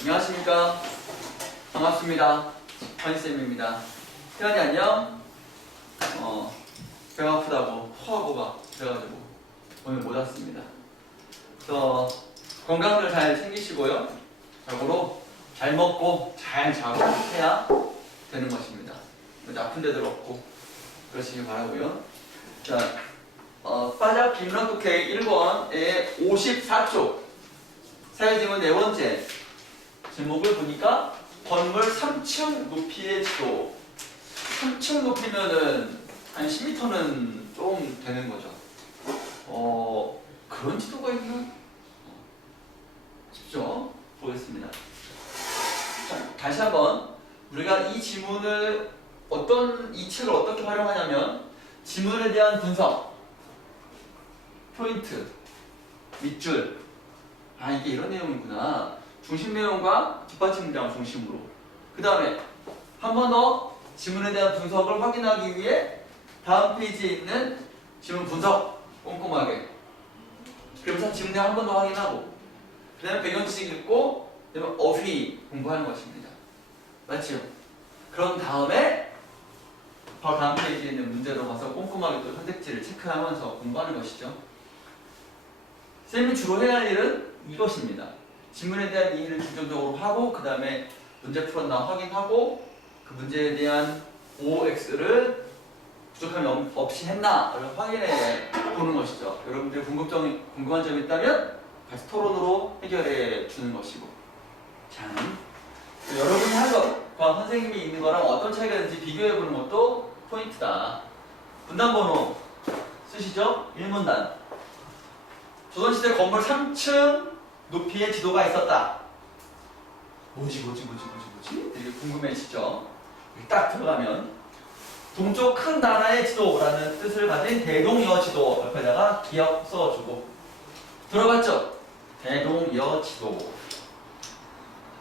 안녕하십니까. 반갑습니다. 환희쌤입니다. 태연이 안녕. 배가 아프다고 토하고 막 그래가지고 오늘 못 왔습니다. 그래서 건강들 잘 챙기시고요. 자고로 잘 먹고 잘 자고 해야 되는 것입니다. 아픈 데들 없고 그러시길 바라고요. 자, 빠작 빔런토케 1번의 54쪽 사회지문 네 번째 제목을 보니까 건물 3층 높이의 지도. 3층 높이면은 한 10m는 좀 되는 거죠. 그런 지도가 있나? 쉽죠? 보겠습니다. 자, 다시 한번 우리가 이 지문을 이 책을 어떻게 활용하냐면 지문에 대한 분석, 포인트, 밑줄. 이게 이런 내용이구나. 중심 내용과 뒷받침 문장을 중심으로. 그 다음에 한 번 더 지문에 대한 분석을 확인하기 위해 다음 페이지에 있는 지문 분석 꼼꼼하게. 그러면서 지문 내용 한 번 더 확인하고. 그 다음에 배경 지식 읽고, 그 다음에 어휘 공부하는 것입니다. 맞죠? 그런 다음에 바로 다음 페이지에 있는 문제로 가서 꼼꼼하게 또 선택지를 체크하면서 공부하는 것이죠. 쌤이 주로 해야 할 일은 이것입니다. 지문에 대한 이해를 중점적으로 하고 그 다음에 문제 풀었나 확인하고 그 문제에 대한 OX를 부족함이 없이 했나를 확인해 보는 것이죠. 여러분들이 궁금한 점이 있다면 같이 토론으로 해결해 주는 것이고. 자, 여러분이 한 것과 선생님이 있는 거랑 어떤 차이가 있는지 비교해 보는 것도 포인트다. 분단 번호 쓰시죠? 1문단. 조선시대 건물 3층 높이의 지도가 있었다. 뭐지? 되게 궁금해지죠? 딱 들어가면 동쪽 큰 나라의 지도라는 뜻을 가진 대동여 지도 옆에다가 기억 써주고 들어봤죠? 대동여 지도.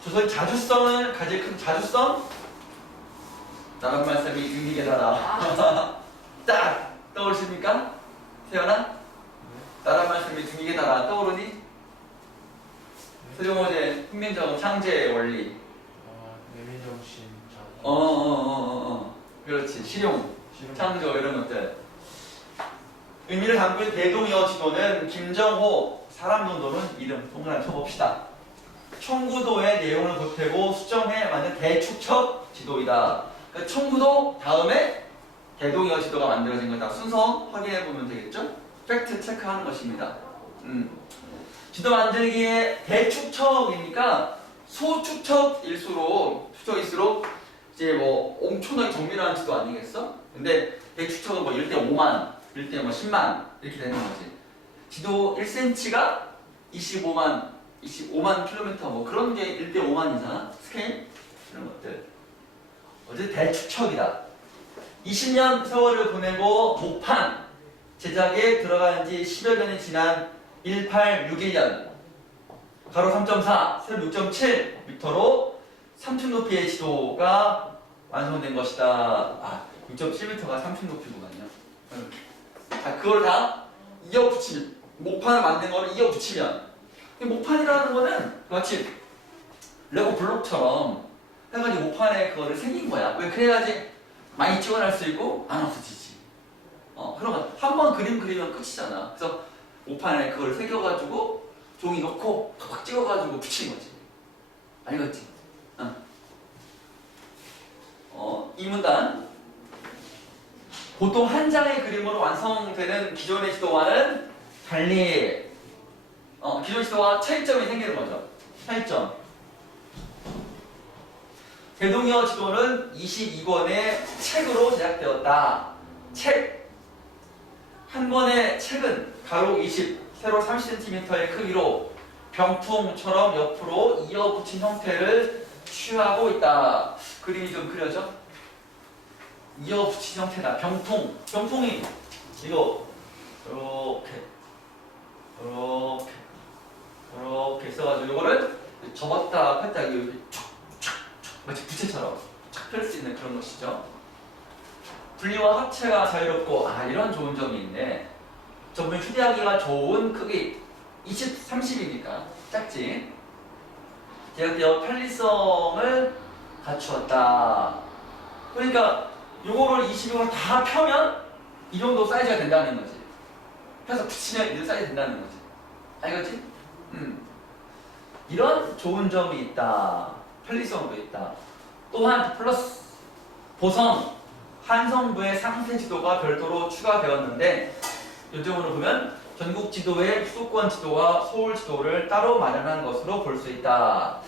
조선 자주성을 가질 큰 자주성? 나란 말씀이 등기계다라. 딱 떠오르십니까? 태연아? 나란 말씀이 등기계다라 떠오르니? 세종어제 훈민정음 창제의 원리. 내민정신 자. 그렇지. 실용, 창조 이런 것들. 의미를 담고 있는 대동여 지도는 김정호 사람 정도는 이름 동그라미 쳐봅시다. 청구도의 내용을 보태고 수정해 만든 대축척 지도이다. 그러니까 청구도 다음에 대동여 지도가 만들어진 거다. 순서 확인해 보면 되겠죠? 팩트 체크하는 것입니다. 지도 만들기에 대축척이니까 소축척일수록 이제 뭐 엄청나게 정밀한 지도 아니겠어? 근데 대축척은 뭐 1대 5만, 1대 뭐 10만 이렇게 되는 거지. 지도 1cm가 25만 킬로미터 뭐 그런 게 1대 5만이잖아. 스케일 이런 것들. 어쨌든 대축척이다. 20년 세월을 보내고 목판 제작에 들어간 지 10여 년이 지난 1861년 가로 3.4, 세로 6.7m로 3층 높이의 지도가 완성된 것이다. 6.7m가 3층 높이구만요. 자, 그걸 다 이어붙이면 목판을 만든 거를 이어붙이면 목판이라는 거는 마치 레고 블록처럼 해가지고 목판에 그거를 생긴 거야. 왜? 그래야지 많이 찍어낼 수 있고 안 없어지지. 그러면 한 번 그림 그리면 끝이잖아. 그래서 목판에 그걸 새겨가지고 종이 넣고 팍팍 찍어가지고 붙인 거지. 알겠지? 이 문단. 보통 한 장의 그림으로 완성되는 기존의 지도와는 달리 기존 지도와 차이점이 생기는 거죠. 차이점. 대동여 지도는 22권의 책으로 제작되었다. 책. 한 권의 책은 가로 20, 세로 30cm의 크기로 병풍처럼 옆으로 이어붙인 형태를 취하고 있다. 그림이 좀 그려져? 이어붙인 형태다. 병풍. 병풍이 이거 이렇게 써가지고 이거를 접었다 폈다 이렇게 촥촥촥 마치 부채처럼 촥 펼 수 있는 그런 것이죠. 분리와 합체가 자유롭고 이런 좋은 점이 있네. 전부 휴대하기가 좋은 크기 20, 30이니까 작지. 제각되어 편리성을 갖추었다. 그러니까 요거를 22를 다 펴면 이 정도 사이즈가 된다는 거지. 펴서 붙이면 이 사이즈 된다는 거지. 알겠지? 이런 좋은 점이 있다. 편리성도 있다. 또한 플러스 보성 한성부의 상세 지도가 별도로 추가되었는데 요즘으로 보면 전국 지도의 수도권 지도와 서울 지도를 따로 마련한 것으로 볼 수 있다.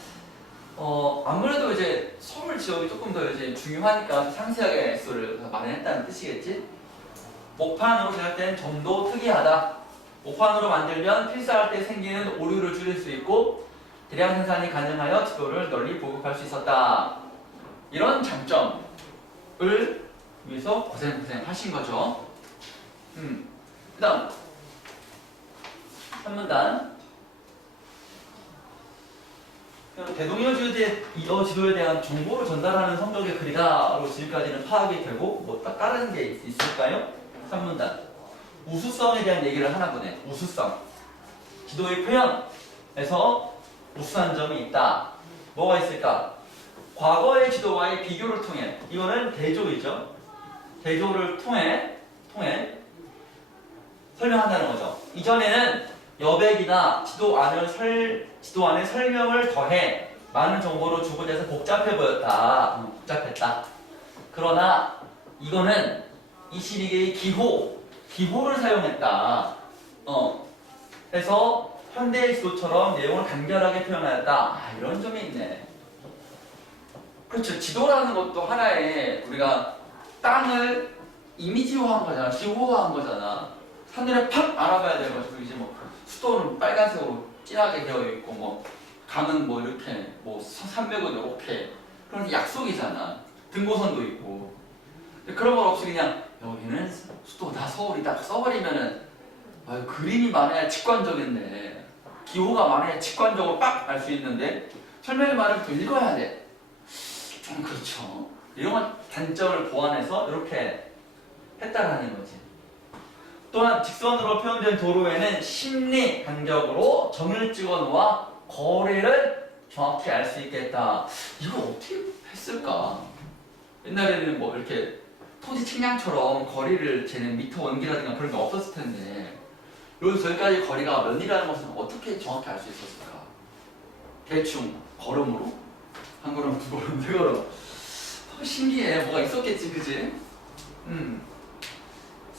아무래도 이제 서울 지역이 조금 더 이제 중요하니까 상세하게 지도를 마련했다는 뜻이겠지? 목판으로 제작된 점도 특이하다. 목판으로 만들면 필사할 때 생기는 오류를 줄일 수 있고 대량 생산이 가능하여 지도를 널리 보급할 수 있었다. 이런 장점을 위해서 고생 하신 거죠. 그 다음 3문단 대동여 지도에 대한 정보를 전달하는 성격의 글이다로 지금까지는 파악이 되고 뭐 다른 게 있을까요? 3문단 우수성에 대한 얘기를 하나 보네. 우수성 지도의 표현에서 우수한 점이 있다. 뭐가 있을까? 과거의 지도와의 비교를 통해 이거는 대조이죠. 대조를 통해 설명한다는 거죠. 이전에는 여백이나 지도 안에 설명을 더해 많은 정보를 주고돼서 복잡해 보였다. 복잡했다. 그러나 이거는 22개의 기호를 사용했다. 그래서 현대의 지도처럼 내용을 간결하게 표현하였다. 이런 점이 있네. 그렇죠. 지도라는 것도 하나의 우리가 땅을 이미지화한 거잖아. 기호화한 거잖아. 하늘에 팍 알아봐야 되는 거죠. 이제 뭐 수도는 빨간색으로 진하게 되어 있고 뭐 강은 뭐 이렇게 뭐 산맥은 이렇게 그런 약속이잖아. 등고선도 있고. 그런 건 없이 그냥 여기는 수도다 서울이다 써버리면은 그림이 많아야 직관적인데 기호가 많아야 직관적으로 빡 알 수 있는데 설명이 많으면 또 읽어야 돼. 좀 그렇죠. 이런 건 단점을 보완해서 이렇게 했다라는 거지. 또한 직선으로 표현된 도로에는 심리 간격으로 점을 찍어 놓아 거리를 정확히 알 수 있겠다. 이거 어떻게 했을까? 옛날에는 뭐 이렇게 토지 측량처럼 거리를 재는 미터 원기라든가 그런 게 없었을 텐데 여기서 저기까지 거리가 몇 리라는 것은 어떻게 정확히 알 수 있었을까? 대충 걸음으로? 한 걸음, 두 걸음, 네 걸음. 신기해. 뭐가 있었겠지, 그지?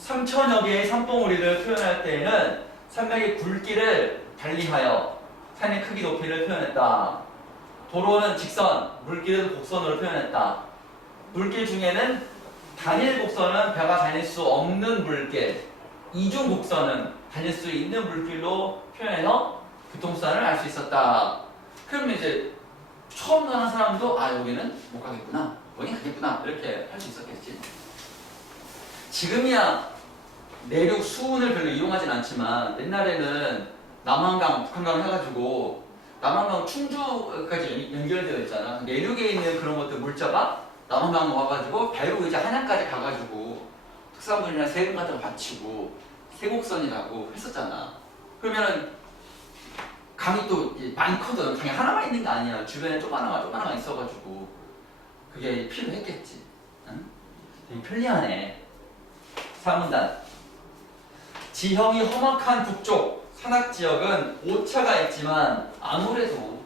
3천여 개의 산봉우리를 표현할 때에는 산맥의 굵기를 달리하여 산의 크기 높이를 표현했다. 도로는 직선, 물길은 곡선으로 표현했다. 물길 중에는 단일 곡선은 배가 다닐 수 없는 물길, 이중 곡선은 다닐 수 있는 물길로 표현해서 교통수단을 알 수 있었다. 그러면 이제 처음 가는 사람도 여기는 못 가겠구나, 여긴 가겠구나 이렇게 할 수 있었겠지. 지금이야 내륙 수운을 별로 이용하진 않지만 옛날에는 남한강, 북한강 해가지고 남한강 충주까지 연결되어 있잖아. 내륙에 있는 그런 것들 물자가 남한강 와가지고 배로 이제 한양까지 가가지고 특산물이나 세금 같은 거 바치고 세곡선이라고 했었잖아. 그러면은 강이 또 많거든. 강이 하나만 있는 게 아니야. 주변에 조그마한 있어가지고 그게 필요했겠지. 응? 되게 편리하네. 3문단 지형이 험악한 북쪽 산악지역은 오차가 있지만 아무래도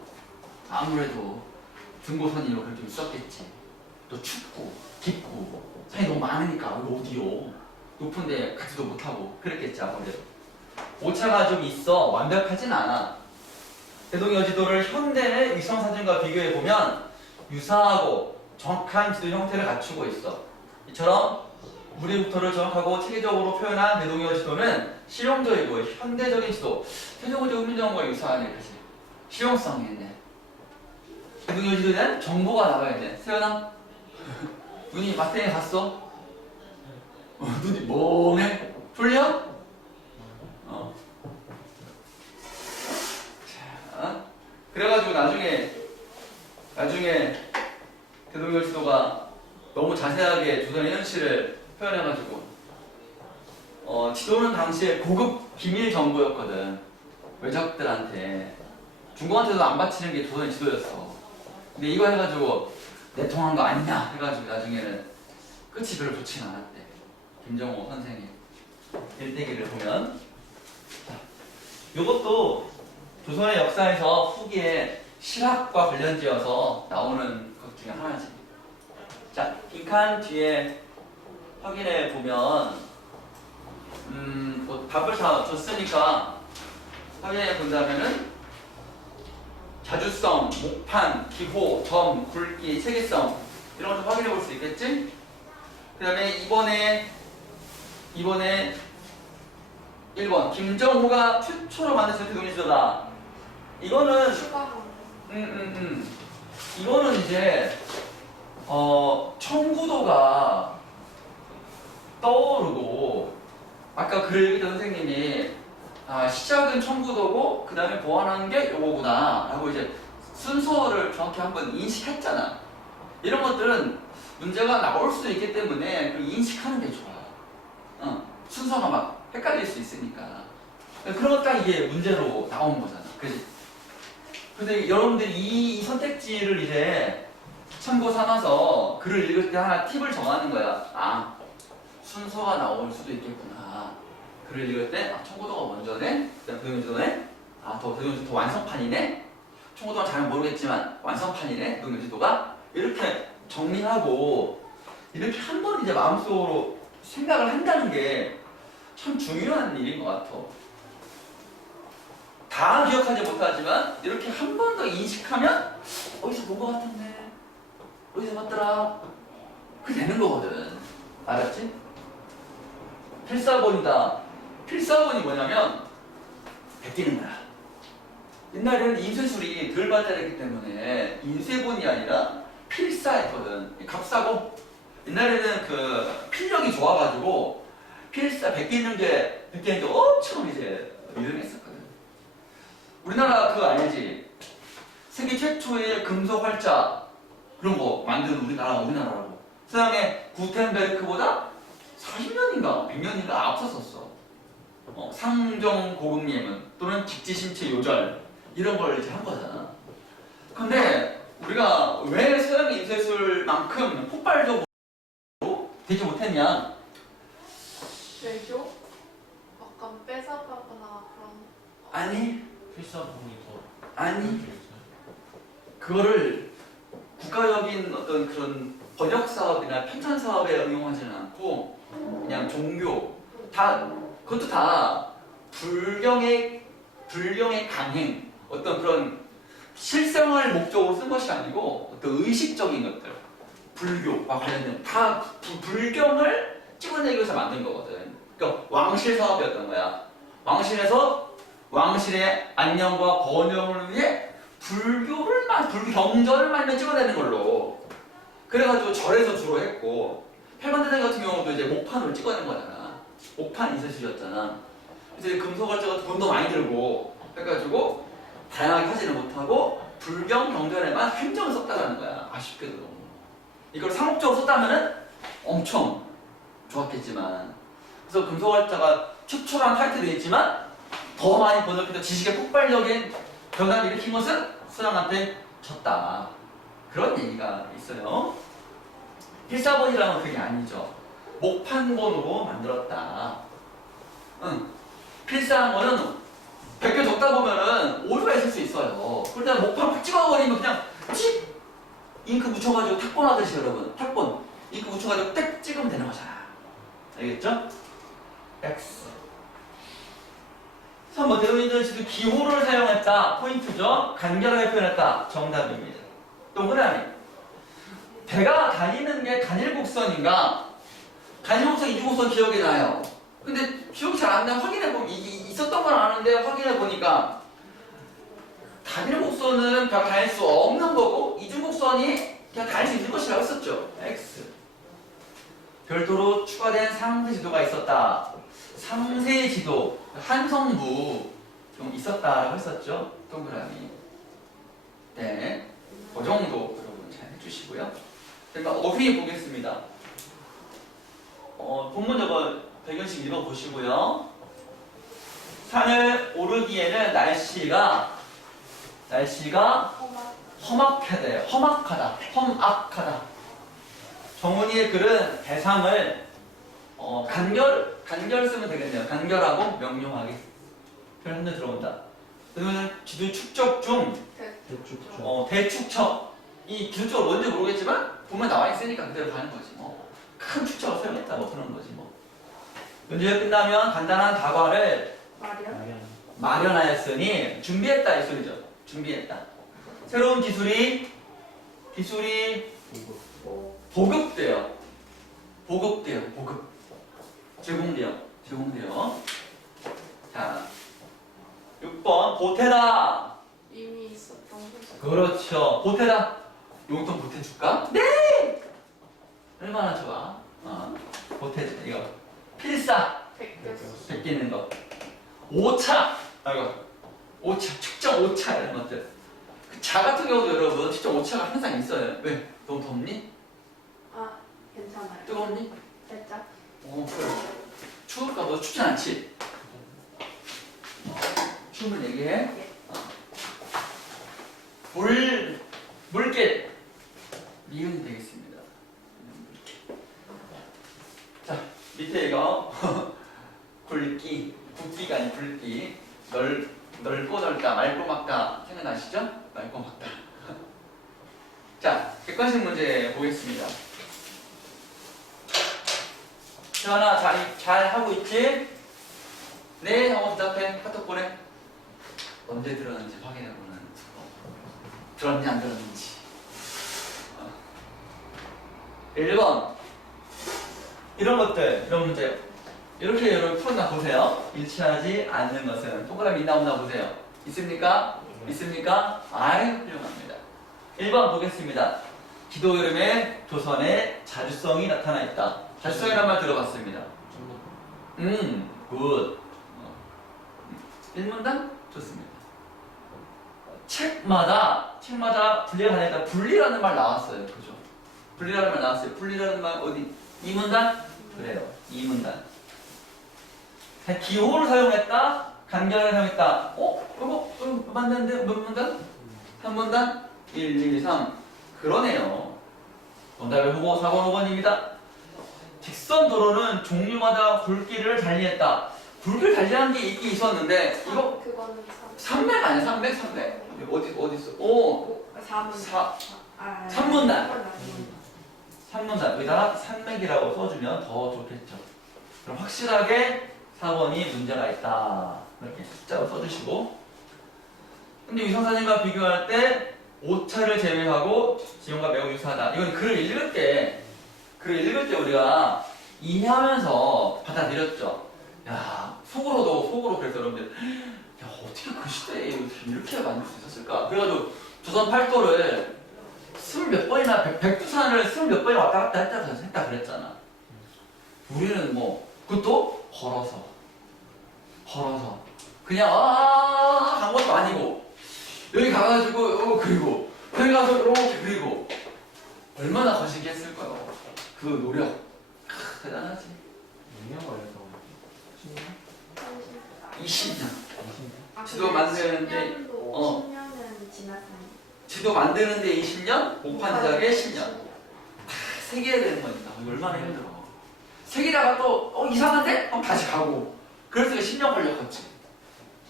등고선이 이렇게 좀 있었겠지. 또 춥고 깊고 산이 너무 많으니까 여기 어디요? 높은데 가지도 못하고 그랬겠지. 아무래도 오차가 좀 있어. 완벽하진 않아. 대동여 지도를 현대의 위성사진과 비교해보면 유사하고 정확한 지도 형태를 갖추고 있어. 이처럼 우리국토를 정확하고 체계적으로 표현한 대동여 지도는 실용적이고 현대적인 지도, 세종의 훈련과 유사하네. 그치? 실용성이 있네. 대동여 지도에 대한 정보가 나와야 돼. 세연아, 눈이 마트에 갔어? 눈이 멍해? 풀려? 자, 그래가지고 나중에 대동여 지도가 너무 자세하게 조선의 현실을 표현해가지고 지도는 당시에 고급 기밀 정보였거든. 외적들한테 중공한테도 안 바치는 게 조선의 지도였어. 근데 이거 해가지고 내 통한 거 아니냐 해가지고 나중에는 끝이 별로 좋진 않았대. 김정호 선생의 일대기를 보면. 자, 요것도 조선의 역사에서 후기에 실학과 관련지어서 나오는 것 중에 하나지. 자, 빈칸 뒤에 확인해 보면 뭐 답을 다 줬으니까 확인해 본다면은 자주성, 목판, 기호, 점, 굵기, 체계성 이런 것도 확인해 볼 수 있겠지? 그 다음에 이번에 1번 김정호가 최초로 만든 대동인지도다. 이거는 추가로. 이거는 이제 청구도가 떠오르고 아까 글을 읽던 선생님이 시작은 청구도고 그 다음에 보완하는 게 요거구나 라고 이제 순서를 정확히 한번 인식했잖아. 이런 것들은 문제가 나올 수 있기 때문에 그 인식하는 게 좋아. 순서가 막 헷갈릴 수 있으니까. 그런 것 딱 이게 문제로 나온 거잖아. 그지? 근데 여러분들이 이 선택지를 이제 참고 삼아서 글을 읽을 때 하나 팁을 정하는 거야. 순서가 나올 수도 있겠구나. 글을 읽을 때 청구도가 먼저네? 그다음 대동인지도네? 대동인지도 더 완성판이네? 청구도는 잘 모르겠지만 완성판이네? 대동인지도가? 이렇게 정리하고 이렇게 한 번 이제 마음속으로 생각을 한다는 게 참 중요한 일인 것 같아. 다 기억하지 못하지만 이렇게 한 번 더 인식하면 어디서 본 것 같은데 어디서 봤더라 그게 되는 거거든. 알았지? 필사본이다. 필사본이 뭐냐면 베끼는 거야. 옛날에는 인쇄술이 덜 발달했기 때문에 인쇄본이 아니라 필사했거든. 값싸고 옛날에는 그 필력이 좋아가지고 필사 베끼는 게 엄청 이제 유행했었거든. 우리나라 그거 알지? 세계 최초의 금속 활자 그런 거 만드는 우리나라라고. 세상에 구텐베르크보다 40년인가 100년인가 앞섰었어. 상정 고급예문 또는 직지신체 요절 이런 걸 이제 한 거잖아. 근데 우리가 왜 서양 인쇄술만큼 폭발적으로 되지 못했냐? 왜죠? 약간 뺏어가거나 그런. 아니 필사본이 더 아니 그거를 국가적인 어떤 그런 번역 사업이나 편찬 사업에 응용하지는 않고 그냥 종교 그것도 다 불경의 강행 어떤 그런 실생활 목적으로 쓴 것이 아니고 어떤 의식적인 것들 불교와 관련된 다 불경을 찍어내기 위해서 만든 거거든. 그러니까 왕실 사업이었던 거야. 왕실에서 왕실의 안녕과 번영을 위해 불교 경전을 만들면 찍어내는 걸로. 그래가지고 절에서 주로 했고 팔관대장 같은 경우도 이제 목판으로 찍어낸 거잖아. 목판 인쇄술이었잖아. 그래서 이제 금속활자가 돈도 많이 들고 해가지고 다양하게 하지는 못하고 불경 경전에만 한정을 썼다라는 거야. 아쉽게도. 이걸 상업적으로 썼다면은 엄청 좋았겠지만. 그래서 금속활자가 최초라는 타이틀이 있지만 더 많이 번역해서 지식의 폭발적인 변화를 일으킨 것은 서양한테 졌다. 그런 얘기가 있어요. 필사본이라는 그게 아니죠. 목판본으로 만들었다. 필사한 거는 베껴줬다 보면은 오류가 있을 수 있어요. 그러다 목판 팍 찍어버리면 그냥 찍! 잉크 묻혀가지고 탁본 하듯이 여러분. 탁본. 잉크 묻혀가지고 딱 찍으면 되는 거잖아. 알겠죠? X. 3번 대동인지도 기호를 사용했다. 포인트죠. 간결하게 표현했다. 정답입니다. 동그라미. 배가 다니는 게 단일곡선인가? 단일곡선, 이중곡선 기억이 나요. 근데 기억이 잘 안 나면 확인해보면 있었던 건 아는데 확인해보니까 단일곡선은 배가 다닐 수 없는 거고 이중곡선이 그냥 다닐 수 있는 것이라고 했었죠. X. 별도로 추가된 상세 지도가 있었다. 상세 지도, 한성부 좀 있었다라고 했었죠. 동그라미. 네, 그 정도 여러분 잘 해주시고요. 제가 어휘 보겠습니다. 본문 저거 배경식 읽어보시고요. 산을 오르기에는 날씨가 날씨가 험한. 험악하대요. 험악하다. 험악하다. 정훈이의 글은 대상을 간결 쓰면 되겠네요. 간결하고 명료하게. 그런 흔들 들어온다. 그러면 지도 축적 중 대축적. 대축척. 이 기술적으로 뭔지 모르겠지만 보면 나와 있으니까 그대로 가는 거지 뭐. 큰 축척을 사용했다 뭐 그런 거지 뭐. 문제가 끝나면 간단한 다과를 마련. 마련하였으니 준비했다 이 소리죠. 준비했다. 새로운 기술이 보고. 보급돼요. 보급. 제공돼요. 자, 6번 보태다. 이미 있었던 거. 그렇죠. 보태다. 용돈 보태줄까? 네. 얼마나 좋아. 보태줘. 이거 필사. 베꼈어. 베끼는 거. 오차. 오차. 측정 오차 이런 것들. 그 자 같은 경우도 여러분 측정 오차가 항상 있어요. 왜? 너무 덥니? 아, 괜찮아요. 뜨겁니? 살짝. 그래. 추울까? 너 춥진 않지? 추우면 얘기해. 예. 물개. 미음이 되겠습니다. 자, 밑에 이거 굵기가 아닌 굵기. 넓고 넓다, 맑고 막다 생각나시죠? 맑고 막다. 자, 객관식 문제 보겠습니다. 태연아, 잘 하고 있지? 네, 하고 대답해. 카톡 보내. 언제 들었는지 확인해보는 들었는지 안 들었는지. 1번 이런 것들, 이런 문제 이렇게 여러분 풀었나 보세요. 일치하지 않는 것은 동그라미 있나 없나 보세요. 있습니까? 있습니까? 아유, 훌륭합니다. 1번 보겠습니다. 기도 이름에 조선의 자주성이 나타나 있다. 자주성이란 말 들어봤습니다. 굿. 1문단? 좋습니다. 책마다 분리가 가능했다. 분리라는 말 나왔어요. 그죠? 분리라는 말 나왔어요. 분리라는 말 어디? 2문단? 그래요. 2문단. 기호를 사용했다. 간결을 사용했다. 이거 맞는데 몇 문단? 3문단? 1, 2, 3. 그러네요. 정답을 보고 4번, 5번입니다. 직선 도로는 종류마다 굵기를 달리했다. 굵기를 달리하는 게 있긴 있었는데 이거 그거는 300 아니야? 300? 어디 있어? 오, 4문. 3문단. 3문단. 여기다가 300이라고 써주면 더 좋겠죠. 그럼 확실하게 4번이 문제가 있다. 이렇게 숫자로 써주시고. 근데 위성사진과 비교할 때 오차를 제외하고 지형과 매우 유사하다. 이건 글을 읽을 때 우리가 이해하면서 받아들였죠. 야, 속으로 그래서 여러분들, 야, 어떻게 그 시대에 이렇게 만들 수 있었을까? 그래가지고 조선 팔도를 20몇 번이나 백두산을 20몇 번이나 왔다 갔다 했다 그랬잖아. 우리는 뭐 그것도 걸어서 그냥 간 것도 아니고 여기 가가지고 그리고 여기 가서 이렇게 그리고 얼마나 거시기 했을까요? 그 노력 대단하지. 몇년 걸려서 20년. 지도 만드는데 10년은 지났어요. 지도 만드는데 20년, 목판작에 10년. 새겨야 되는 거니까 이거 얼마나 힘들어. 새기다가 또 이상한데? 그럼 다시 가고. 그래서 10년 걸렸겠지.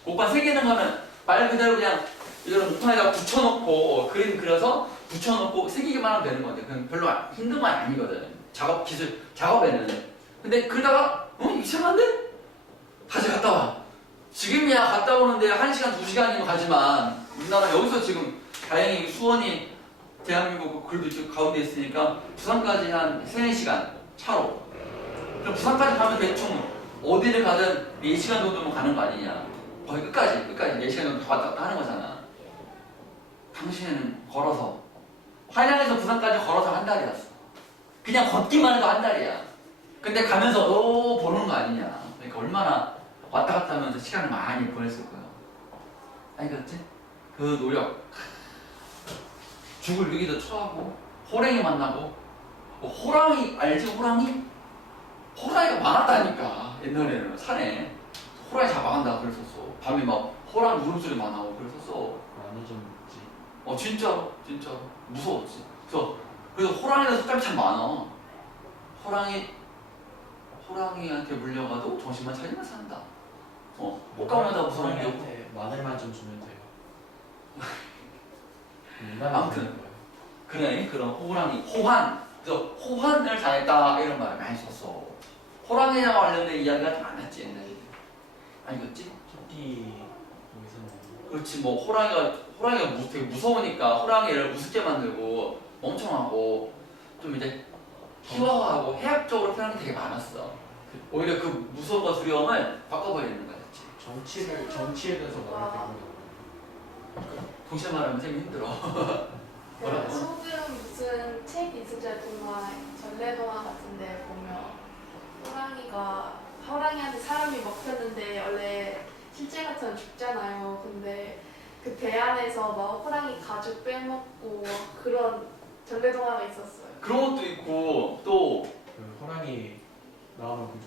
목판 새기는 거는 말 그대로 그냥 이런 목판에다가 붙여놓고 그림 그려서 붙여놓고 새기기만 하면 되는 건데 그건 별로 힘든 건 아니거든. 작업에는. 근데 그러다가 이상한데? 다시 갔다 와. 지금이야 갔다 오는데 1시간, 2시간이면 가지만 우리나라 여기서 지금 다행히 수원이 대한민국 글도 이쪽 가운데 있으니까 부산까지 한 3-4시간 차로. 그럼 부산까지 가면 대충 어디를 가든 4시간 정도면 가는 거 아니냐. 거의 끝까지 4시간 정도 왔다 갔다 하는 거잖아. 당신은 걸어서 한양에서 부산까지 걸어서 한 달이었어. 그냥 걷기만 해도 한 달이야. 근데 가면서 보는 거 아니냐. 그러니까 얼마나 왔다 갔다 하면서 시간을 많이 보냈을 거야. 알겠지? 그 노력. 죽을 위기도 처하고 호랭이 만나고 호랑이 알지? 호랑이가 많았다니까. 옛날에는 산에 호랑이 잡아간다 그랬었어. 밤에 막 호랑이 울음소리 많아고 그랬었어. 많이 좀 있지. 진짜로 무서웠지. 그래서 호랑이는 속담이 참 많아. 호랑이한테 물려가도 정신만 차리면 산다. 꽃가마다 무서운 게 없고. 호랑이한테 마늘만 좀 주면 돼요. 아무튼 그래 그런 호환. 그래서 호환을 당했다 이런 말을 많이 썼어. 호랑이랑 관련된 이야기가 좀 많았지 옛날에. 아니겠지? 토끼 여기서 그렇지 뭐 호랑이가 되게 무서우니까 호랑이를 우습게 만들고 멍청하고 좀 이제 희화화하고 해학적으로 표현이 되게 많았어. 오히려 그 무서움과 두려움을 바꿔버리는 거였지. 정치에 대해서 말할 때 보면 동시에 말하면 쌤이 힘들어. 뭐라고? 그 소금 무슨 책 있으죠? 동화 전래동화 같은데 보면 호랑이한테 사람이 먹혔는데 원래 실제 같으면 죽잖아요. 근데 그 배 안에서 막 호랑이 가죽 빼먹고 그런 전래동화가 있었어요. 그런 것도 있고 또 그 호랑이 나오면 그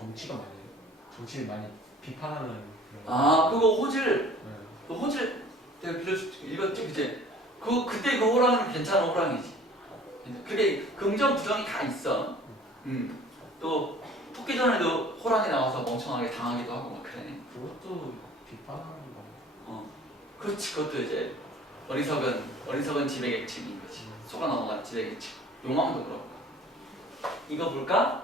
정치를 많이 비판하는 그런. 그거 호질 네. 그 호질 내가 읽었지 그치? 그때 그 호랑이는 괜찮은 호랑이지. 그게 긍정 부정이 다 있어. 또 토끼 전에도 호랑이 나와서 멍청하게 당하기도 하고 막 그래. 그것도 비판하는 거. 그렇지 그것도 이제 어리석은 지배계층인 거지. 속아 넘어간 지배계층. 욕망도 그렇고. 이거 볼까?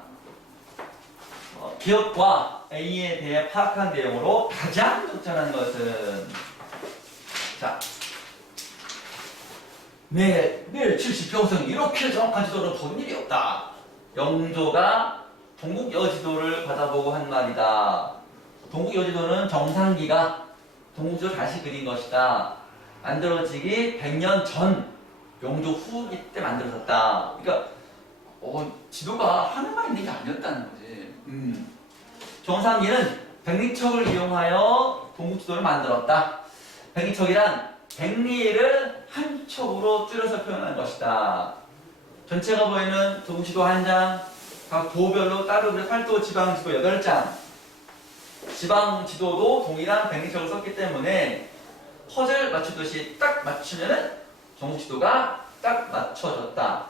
기업과 A에 대해 파악한 내용으로 가장 적절한 것은 자 매일 70평생 이렇게 정확한 지도를 본 일이 없다. 영조가 동국여지도를 받아보고 한 말이다. 동국여지도는 정상기가 동국지도 다시 그린 것이다. 만들어지기 100년 전 영조 후기 때 만들어졌다. 그러니까 지도가 하나만 있는 게 아니었다는 거지. 정상기는 백리척을 이용하여 동국지도를 만들었다. 백리척이란 백리를 한 척으로 줄여서 표현한 것이다. 전체가 보이는 동국지도 한 장, 각 도별로 따로 그려 팔도 지방지도 8장. 지방지도도 동일한 백리척을 썼기 때문에 퍼즐 맞추듯이 딱 맞추면은 전국지도가 딱 맞춰졌다.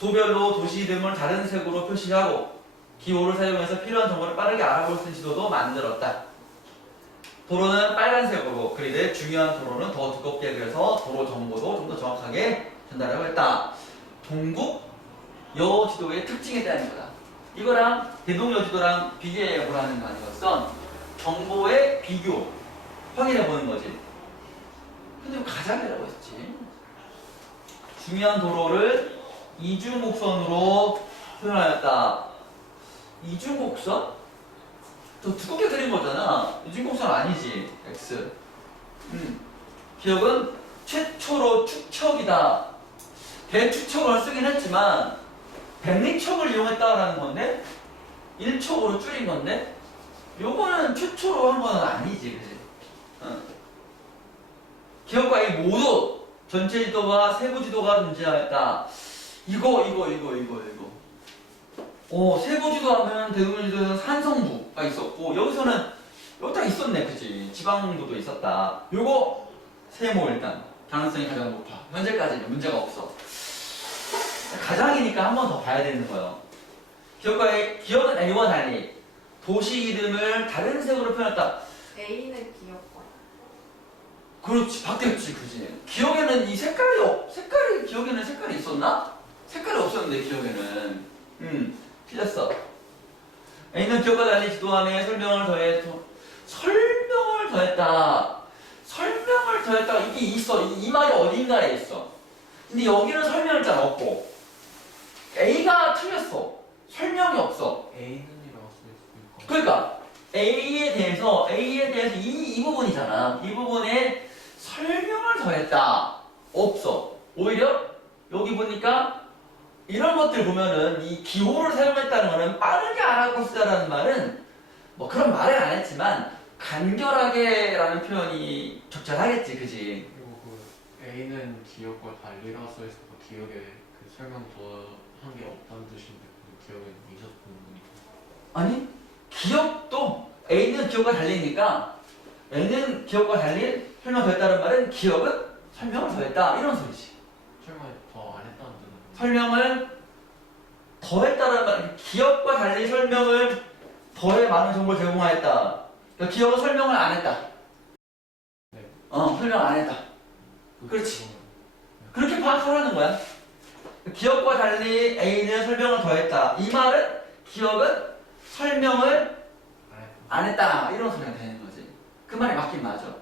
도별로 도시 이름을 다른 색으로 표시하고 기호를 사용해서 필요한 정보를 빠르게 알아볼 수 있는 지도도 만들었다. 도로는 빨간색으로 그리되 중요한 도로는 더 두껍게 그려서 도로 정보도 좀 더 정확하게 전달하고 했다. 동국여지도의 특징에 대한 거다. 이거랑 대동여지도랑 비교해보라는 거 아니었어? 정보의 비교 확인해 보는 거지. 근데 가장이라고 했지. 중요한 도로를 이중곡선으로 표현하였다. 이중곡선? 더 두껍게 그린 거잖아. 이중곡선 아니지. X. 기억은 최초로 축척이다. 대축척을 쓰긴 했지만 백리척을 이용했다라는 건데 1척으로 줄인 건데 요거는 최초로 한 건 아니지. 그치? 기억과 이 모두 전체 지도와 세부 지도가 존재하였다. 이거. 세부 지도 하면 대동지도에서 산성부가 있었고 여기서는 여기 딱 있었네, 그치? 지방도도 있었다. 요거 세모 일단 가능성이 가장 높아. 현재까지는 문제가 없어. 가장이니까 한 번 더 봐야 되는 거예요. 기억은 A와 달리 도시 이름을 다른 색으로 표현했다. A는 기억과. 그렇지, 바뀌었지, 그지? 기억에는 이 기억에는 색깔이 있었나? 색깔이 없었는데, 기억에는. 틀렸어. A는 기억과 달리 지도 안에 설명을 더했다. 이게 있어. 이 말이 어딘가에 있어. 근데 여기는 설명을 잘 없고, A가 틀렸어. 설명이 없어. A는이라고 쓸 수도 있고. 그러니까, A에 대해서 이 부분이잖아. 이 부분에 설명을 더했다. 없어. 오히려 여기 보니까 이런 것들 보면은 이 기호를 사용했다는 거는 빠르게 알아볼 쓰다라는 말은 뭐 그런 말은 안 했지만 간결하게라는 표현이 적절하겠지, 그지? 그리고 그 A는 기억과 달리라 써 있어서 기억에 그 설명 더한 게 없다는 뜻인데 그 기억에 있었던 거니까. 아니, 기억도 A는 기억과 달리니까 A는 기억과 달리 설명 더했다는 말은 기억은 설명을 더했다 이런 소리지. 설명을 더 안 했다는 뜻은 설명을 더했다는 말, 기억과 달리 설명을 더해 많은 정보를 제공하였다. 그러니까 기억은 설명을 안 했다. 네. 설명 안 했다. 그렇지. 그렇게 파악하라는 거야. 기억과 달리 A는 설명을 더했다. 이 말은 기억은 설명을 안 했다. 이런 소리가 되는 거지. 그 말이 맞긴 맞아.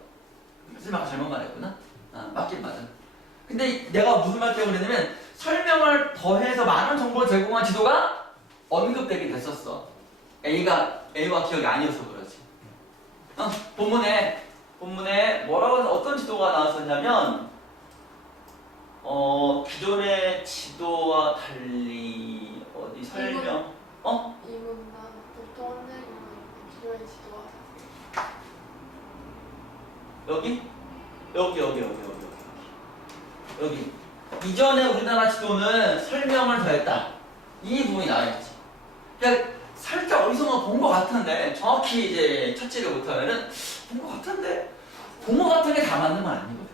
설명가 잘못 말했구나. 맞긴 맞아. 근데 내가 무슨 말 때문에 했냐면 설명을 더해서 많은 정보를 제공한 지도가 언급되게 됐었어. A와 기억이 아니어서 그러지. 본문에 뭐라고 해서 어떤 지도가 나왔었냐면 기존의 지도와 달리 어디 설명 이문단 보통 한국은 기존의 지도와 여기 이전에 우리나라 지도는 설명을 더했다. 이 부분이 나와있지. 그러니까 살짝 어디선가 본 것 같은데 정확히 이제 찾지를 못하면은 본 것 같은데 본 것 같은 게 다 맞는 건 아니거든.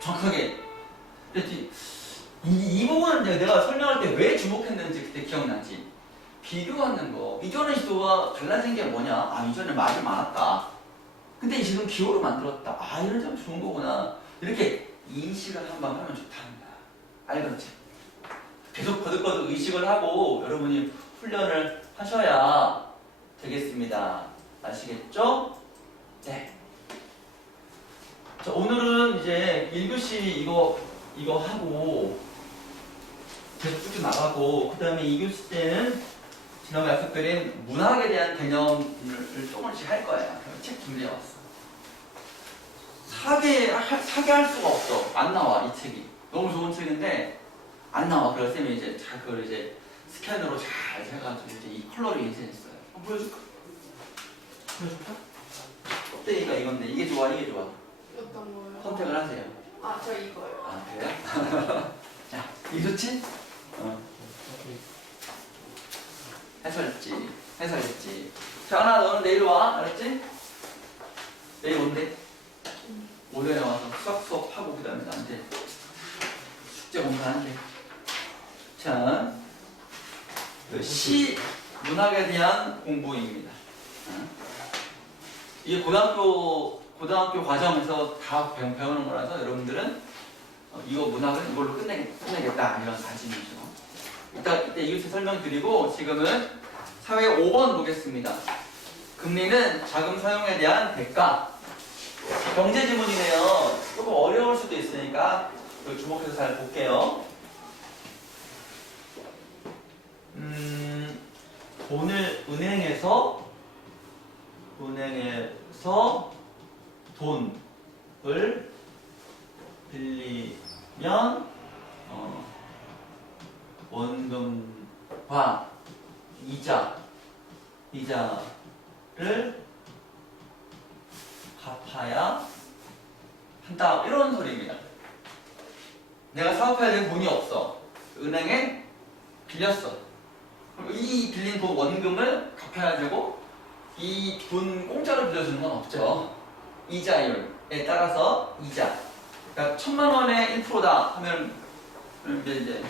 정확하게. 그랬지. 이 부분은 내가 설명할 때 왜 주목했는지 그때 기억나지? 비교하는 거. 이전의 지도와 달라진 게 뭐냐? 이전에 말이 많았다. 근데 지금 기호로 만들었다. 이런 점 좋은 거구나. 이렇게 인식을 한번 하면 좋다는 거야. 알겠지? 계속 거듭거듭 의식을 하고 여러분이 훈련을 하셔야 되겠습니다. 아시겠죠? 네. 자, 오늘은 이제 1교시 이거 하고 계속 쭉 나가고 그 다음에 2교시 때는 지난번 약속드린 문학에 대한 개념을 조금씩 할 거예요. 책 준비해왔어. 사게 할 수가 없어. 안 나와 이 책이. 너무 좋은 책인데 안 나와. 그래서 쌤이 이제 그걸 이제 스캔으로 잘 해가지고 이제 이 컬러를 인쇄했어요. 보여줄까? 껍데기가 이건데 이게 좋아 이게 좋아. 어떤 거요? 선택을 하세요. 저 이거요. 그래요? 자, 이게 좋지? 해설했지. 자, 하나 너는 내일 와. 알았지? 내일 온대. 오전에 와서 수학하고 그 다음에 나한테 숙제 공부하는데. 자, 시 문학에 대한 공부입니다. 이게 고등학교 과정에서 다 배우는 거라서 여러분들은 이거 문학은 이걸로 끝내겠다 이런 다짐이죠. 이때 이것을 설명드리고 지금은 사회 5번 보겠습니다. 금리는 자금 사용에 대한 대가. 경제 지문이네요. 조금 어려울 수도 있으니까 주목해서 잘 볼게요. 돈을 은행에서 돈을 빌리면 원금과 이자를 갚아야 한다. 이런 소리입니다. 내가 사업해야 될 돈이 없어. 은행에 빌렸어. 그럼 이 빌린 돈 원금을 갚아야 되고 이 돈 공짜로 빌려주는 건 없죠. 이자율에 따라서 이자. 그러니까 1,000만 원에 1%다 하면 이제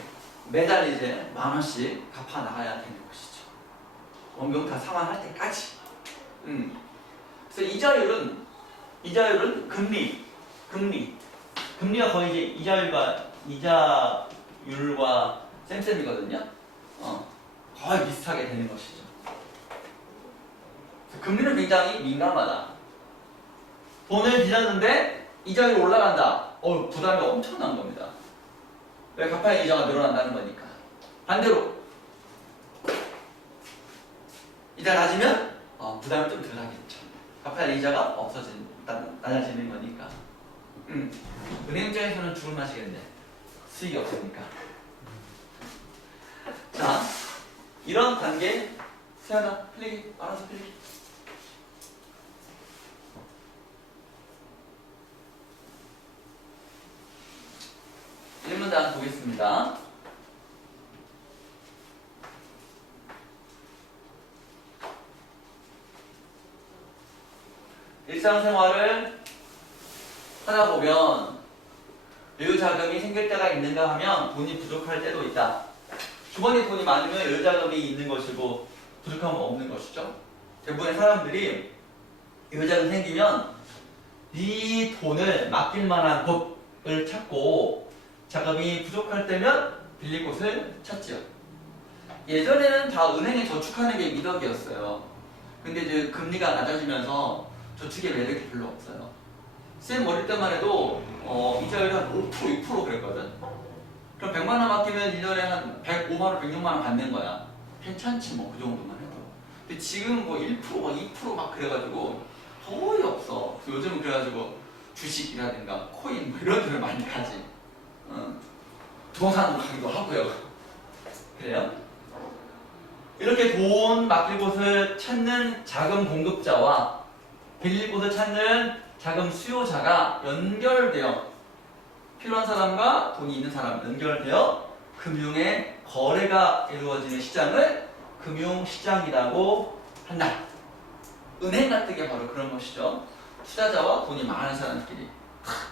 매달 이제 10,000원씩 갚아 나가야 되는 것이죠. 원금 다 상환할 때까지. 그래서 이자율은 금리가 거의 이제 이자율과 쌤쌤이거든요. 거의 비슷하게 되는 것이죠. 금리는 굉장히 민감하다. 돈을 빌렸는데 이자율이 올라간다. 부담이 엄청난 겁니다. 왜? 갚아야 이자가 늘어난다는 거니까. 반대로 이자 낮으면 부담이 좀 덜 하겠죠. 갚아야 할 이자가 낮아지는 거니까. 은행 입장에서는 죽을 맛이겠네. 수익이 없으니까. 자, 이런 관계. 세연아, 필기 알아서 필기. 일문단 보겠습니다. 일상생활을 하다 보면 여유자금이 생길 때가 있는가 하면 돈이 부족할 때도 있다. 주머니에 돈이 많으면 여유자금이 있는 것이고 부족하면 없는 것이죠. 대부분의 사람들이 여유자금 생기면 이 돈을 맡길 만한 곳을 찾고 자금이 부족할 때면 빌릴 곳을 찾지요. 예전에는 다 은행에 저축하는 게 미덕이었어요. 근데 이제 금리가 낮아지면서 저축의 매력이 별로 없어요. 쌤 어릴 때만 해도 이자율이 한 5%, 6% 그랬거든. 그럼 100만 원 맡기면 1년에 한 105만 원, 106만 원 받는 거야. 괜찮지 뭐 그 정도만 해도. 근데 지금 뭐 1%, 막 2% 그래가지고 거의 없어. 요즘은 그래가지고 주식이라든가 코인 뭐 이런 데를 많이 가지. 부동산으로 가기도 하고요. 그래요? 이렇게 돈 맡길 곳을 찾는 자금 공급자와 빌릴 곳을 찾는 자금 수요자가 연결되어 필요한 사람과 돈이 있는 사람 연결되어 금융의 거래가 이루어지는 시장을 금융시장이라고 한다. 은행 같은 게 바로 그런 것이죠. 투자자와 돈이 많은 사람끼리.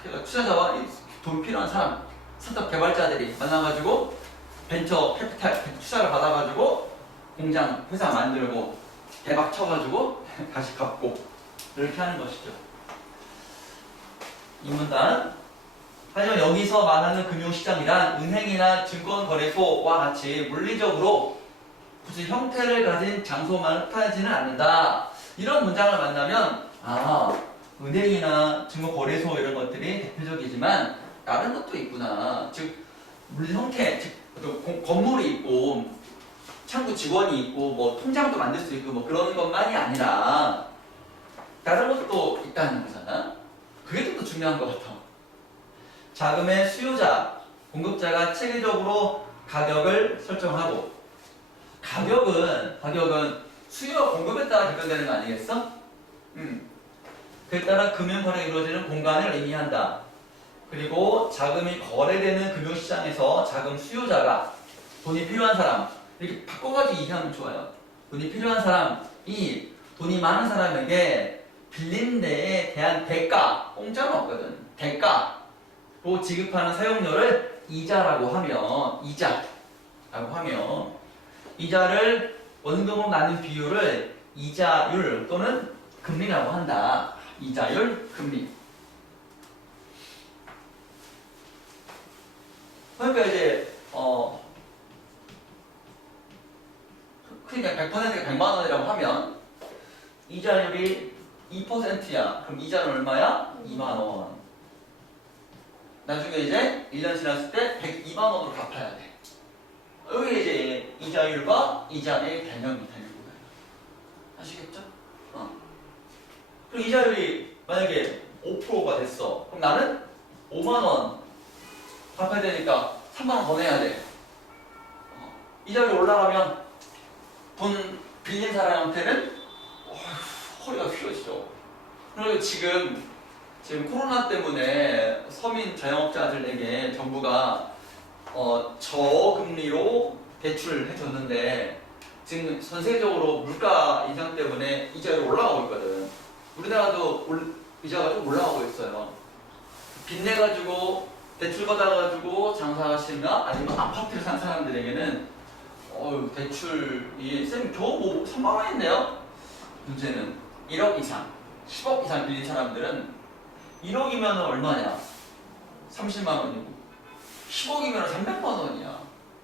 그러니까 투자자와 돈 필요한 사람, 스타트업 개발자들이 만나가지고 벤처 캐피탈 투자를 받아가지고 공장, 회사 만들고 대박 쳐가지고 다시 갚고 이렇게 하는 것이죠. 이 문단. 하지만 여기서 말하는 금융시장이란 은행이나 증권거래소와 같이 물리적으로 굳이 형태를 가진 장소만 뜻하지는 않는다. 이런 문장을 만나면 은행이나 증권거래소 이런 것들이 대표적이지만 다른 것도 있구나. 즉 물 형태, 즉 건물이 있고 창구 직원이 있고 뭐 통장도 만들 수 있고 뭐 그런 것만이 아니라 다른 것도 있다는 거잖아. 그게 좀 더 중요한 것 같아. 자금의 수요자, 공급자가 체계적으로 가격을 설정하고 가격은 수요와 공급에 따라 결정되는 거 아니겠어? 그에 따라 금융거래가 이루어지는 공간을 의미한다. 그리고 자금이 거래되는 금융시장에서 자금 수요자가 돈이 필요한 사람 이렇게 바꿔가지고 이해하면 좋아요. 돈이 필요한 사람이 돈이 많은 사람에게 빌린 데에 대한 대가, 공짜는 없거든. 대가로 지급하는 사용료를 이자라고 하면 이자를 원금으로 나눈 비율을 이자율 또는 금리라고 한다. 이자율, 금리. 그러니까 이제 그러니까 100%가 100만 원이라고 하면 이자율이 2%야. 그럼 이자는 얼마야? 2만 원. 나중에 이제 1년 지났을 때 102만 원으로 갚아야 돼. 여기 이제 이자율과 이자의 개념이 되는 거예요. 아시겠죠? 그럼 이자율이 만약에 5%가 됐어. 그럼 나는 5만 원 갚아야 되니까 3만 원 더 내야 돼. 이자율이 올라가면 돈 빌린 사람한테는 허리가 휘어지죠. 그리고 지금 코로나 때문에 서민 자영업자들에게 정부가 저금리로 대출을 해줬는데 지금 전 세계적으로 물가 인상 때문에 이자율이 올라가고 있거든. 우리나라도 이자가 좀 올라가고 있어요. 빚내가지고 대출 받아가지고 장사하시나 아니면 아파트를 산 사람들에게는 대출이 쌤 겨우 뭐 3만 원인데요? 문제는 1억 이상, 10억 이상 빌린 사람들은 1억이면 얼마냐? 30만 원이고 10억이면 300만 원이야.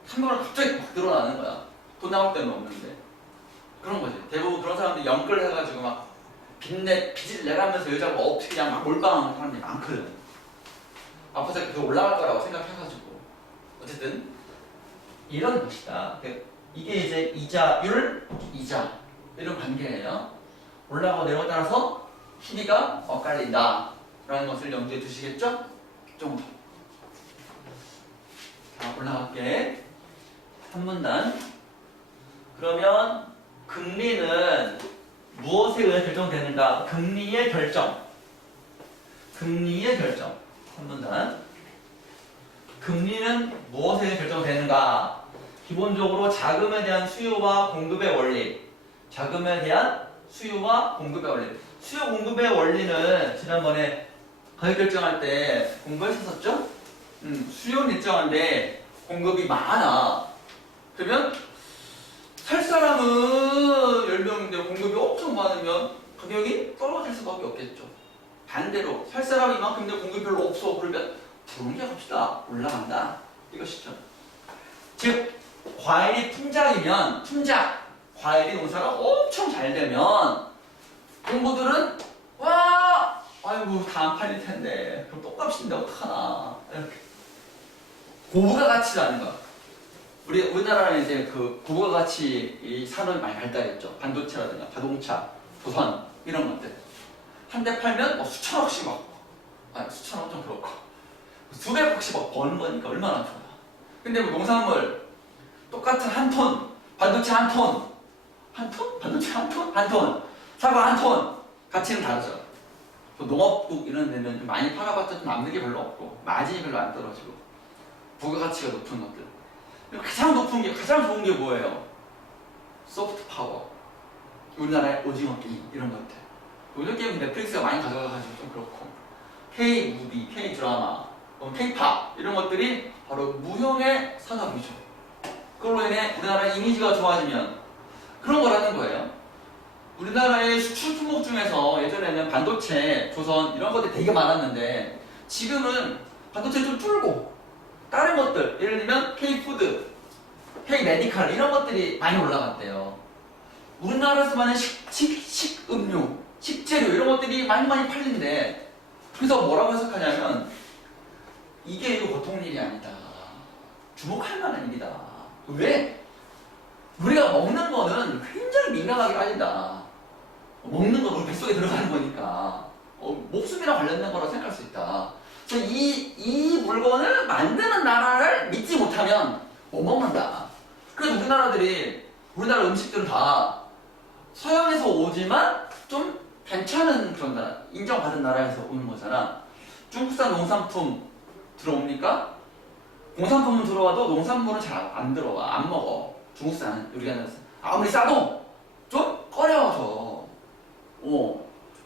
300만 원 갑자기 막 늘어나는 거야. 돈 나올 때는 없는데. 그런 거지. 대부분 그런 사람들이 연끌 해가지고 막 빚을 내가면서 여자가 없이 그냥 막 몰빵하는 사람들이 많거든. 앞으로 그게 올라갈 거라고 생각해가지고. 어쨌든 이런 것이다. 이게 이제 이자율, 이자 이런 관계예요. 올라가고 내려가고 따라서 시기가 엇갈린다 라는 것을 염두에 두시겠죠? 좀 자, 올라갈게. 한 문단. 그러면 금리는 무엇에 의해 결정되는가? 금리의 결정. 한 문단. 금리는 무엇에 의해 결정되는가? 기본적으로 자금에 대한 수요와 공급의 원리. 수요 공급의 원리는 지난번에 가격 결정할 때 공부했었죠? 수요는 일정한데 공급이 많아. 그러면 살 사람은 10명인데 공급이 엄청 많으면 가격이 떨어질 수밖에 없겠죠. 반대로 살 사람이 이만큼인데 공급이 별로 없어. 그러면 부르게 갑시다. 올라간다. 이것이죠. 즉 과일이 풍작이면 과일이 농사가 엄청 잘 되면 공부들은 와 아이고 다 안 팔릴 텐데 그럼 똑값인데 어떡하나 이렇게 고부가 가치라는 거. 우리나라는 이제 그 고부가 가치 이 산업이 많이 발달했죠. 반도체라든가 자동차, 조선 이런 것들 한 대 팔면 뭐 수천억씩 막 수천억 좀 그렇고 수백억씩 막 버는 거니까 얼마나 좋아. 근데 뭐 농산물 똑같은 한 톤, 반도체 한 톤, 반도체 한 톤, 사과 한 톤, 가치는 다르죠. 농업국 이런 데는 좀 많이 팔아봤자 좀 남는 게 별로 없고 마진이 별로 안 떨어지고 부가가치가 높은 것들. 가장 높은 게 가장 좋은 게 뭐예요? 소프트 파워. 우리나라의 오징어 게임 이런 것들. 오징어 게임 넷플릭스가 많이 가져가가지고 좀 그렇고 K 무비, K 드라마, K 팝 이런 것들이 바로 무형의 산업이죠. 그걸로 인해 우리나라의 이미지가 좋아지면 그런 거라는 거예요. 우리나라의 수출 품목 중에서 예전에는 반도체, 조선 이런 것들이 되게 많았는데 지금은 반도체를 좀 줄고 다른 것들 예를 들면 K푸드, K메디칼 이런 것들이 많이 올라갔대요. 우리나라에서만의 식음료, 식재료 이런 것들이 많이 팔린대. 그래서 뭐라고 해석하냐면 이게 보통 일이 아니다. 주목할 만한 일이다. 왜? 우리가 먹는 거는 굉장히 민감하게 빠진다. 먹는 건 우리 뱃속에 들어가는 거니까 목숨이랑 관련된 거라고 생각할 수 있다. 그래서 이 물건을 만드는 나라를 믿지 못하면 못 먹는다. 그래서 우리나라 음식들은 다 서양에서 오지만 좀 괜찮은 그런 나라, 인정받은 나라에서 오는 거잖아. 중국산 농산품 들어옵니까? 공산품은 들어와도 농산물은 잘 안 들어와, 안 먹어. 중국산 우리가 아무리 싸도 좀 꺼려져.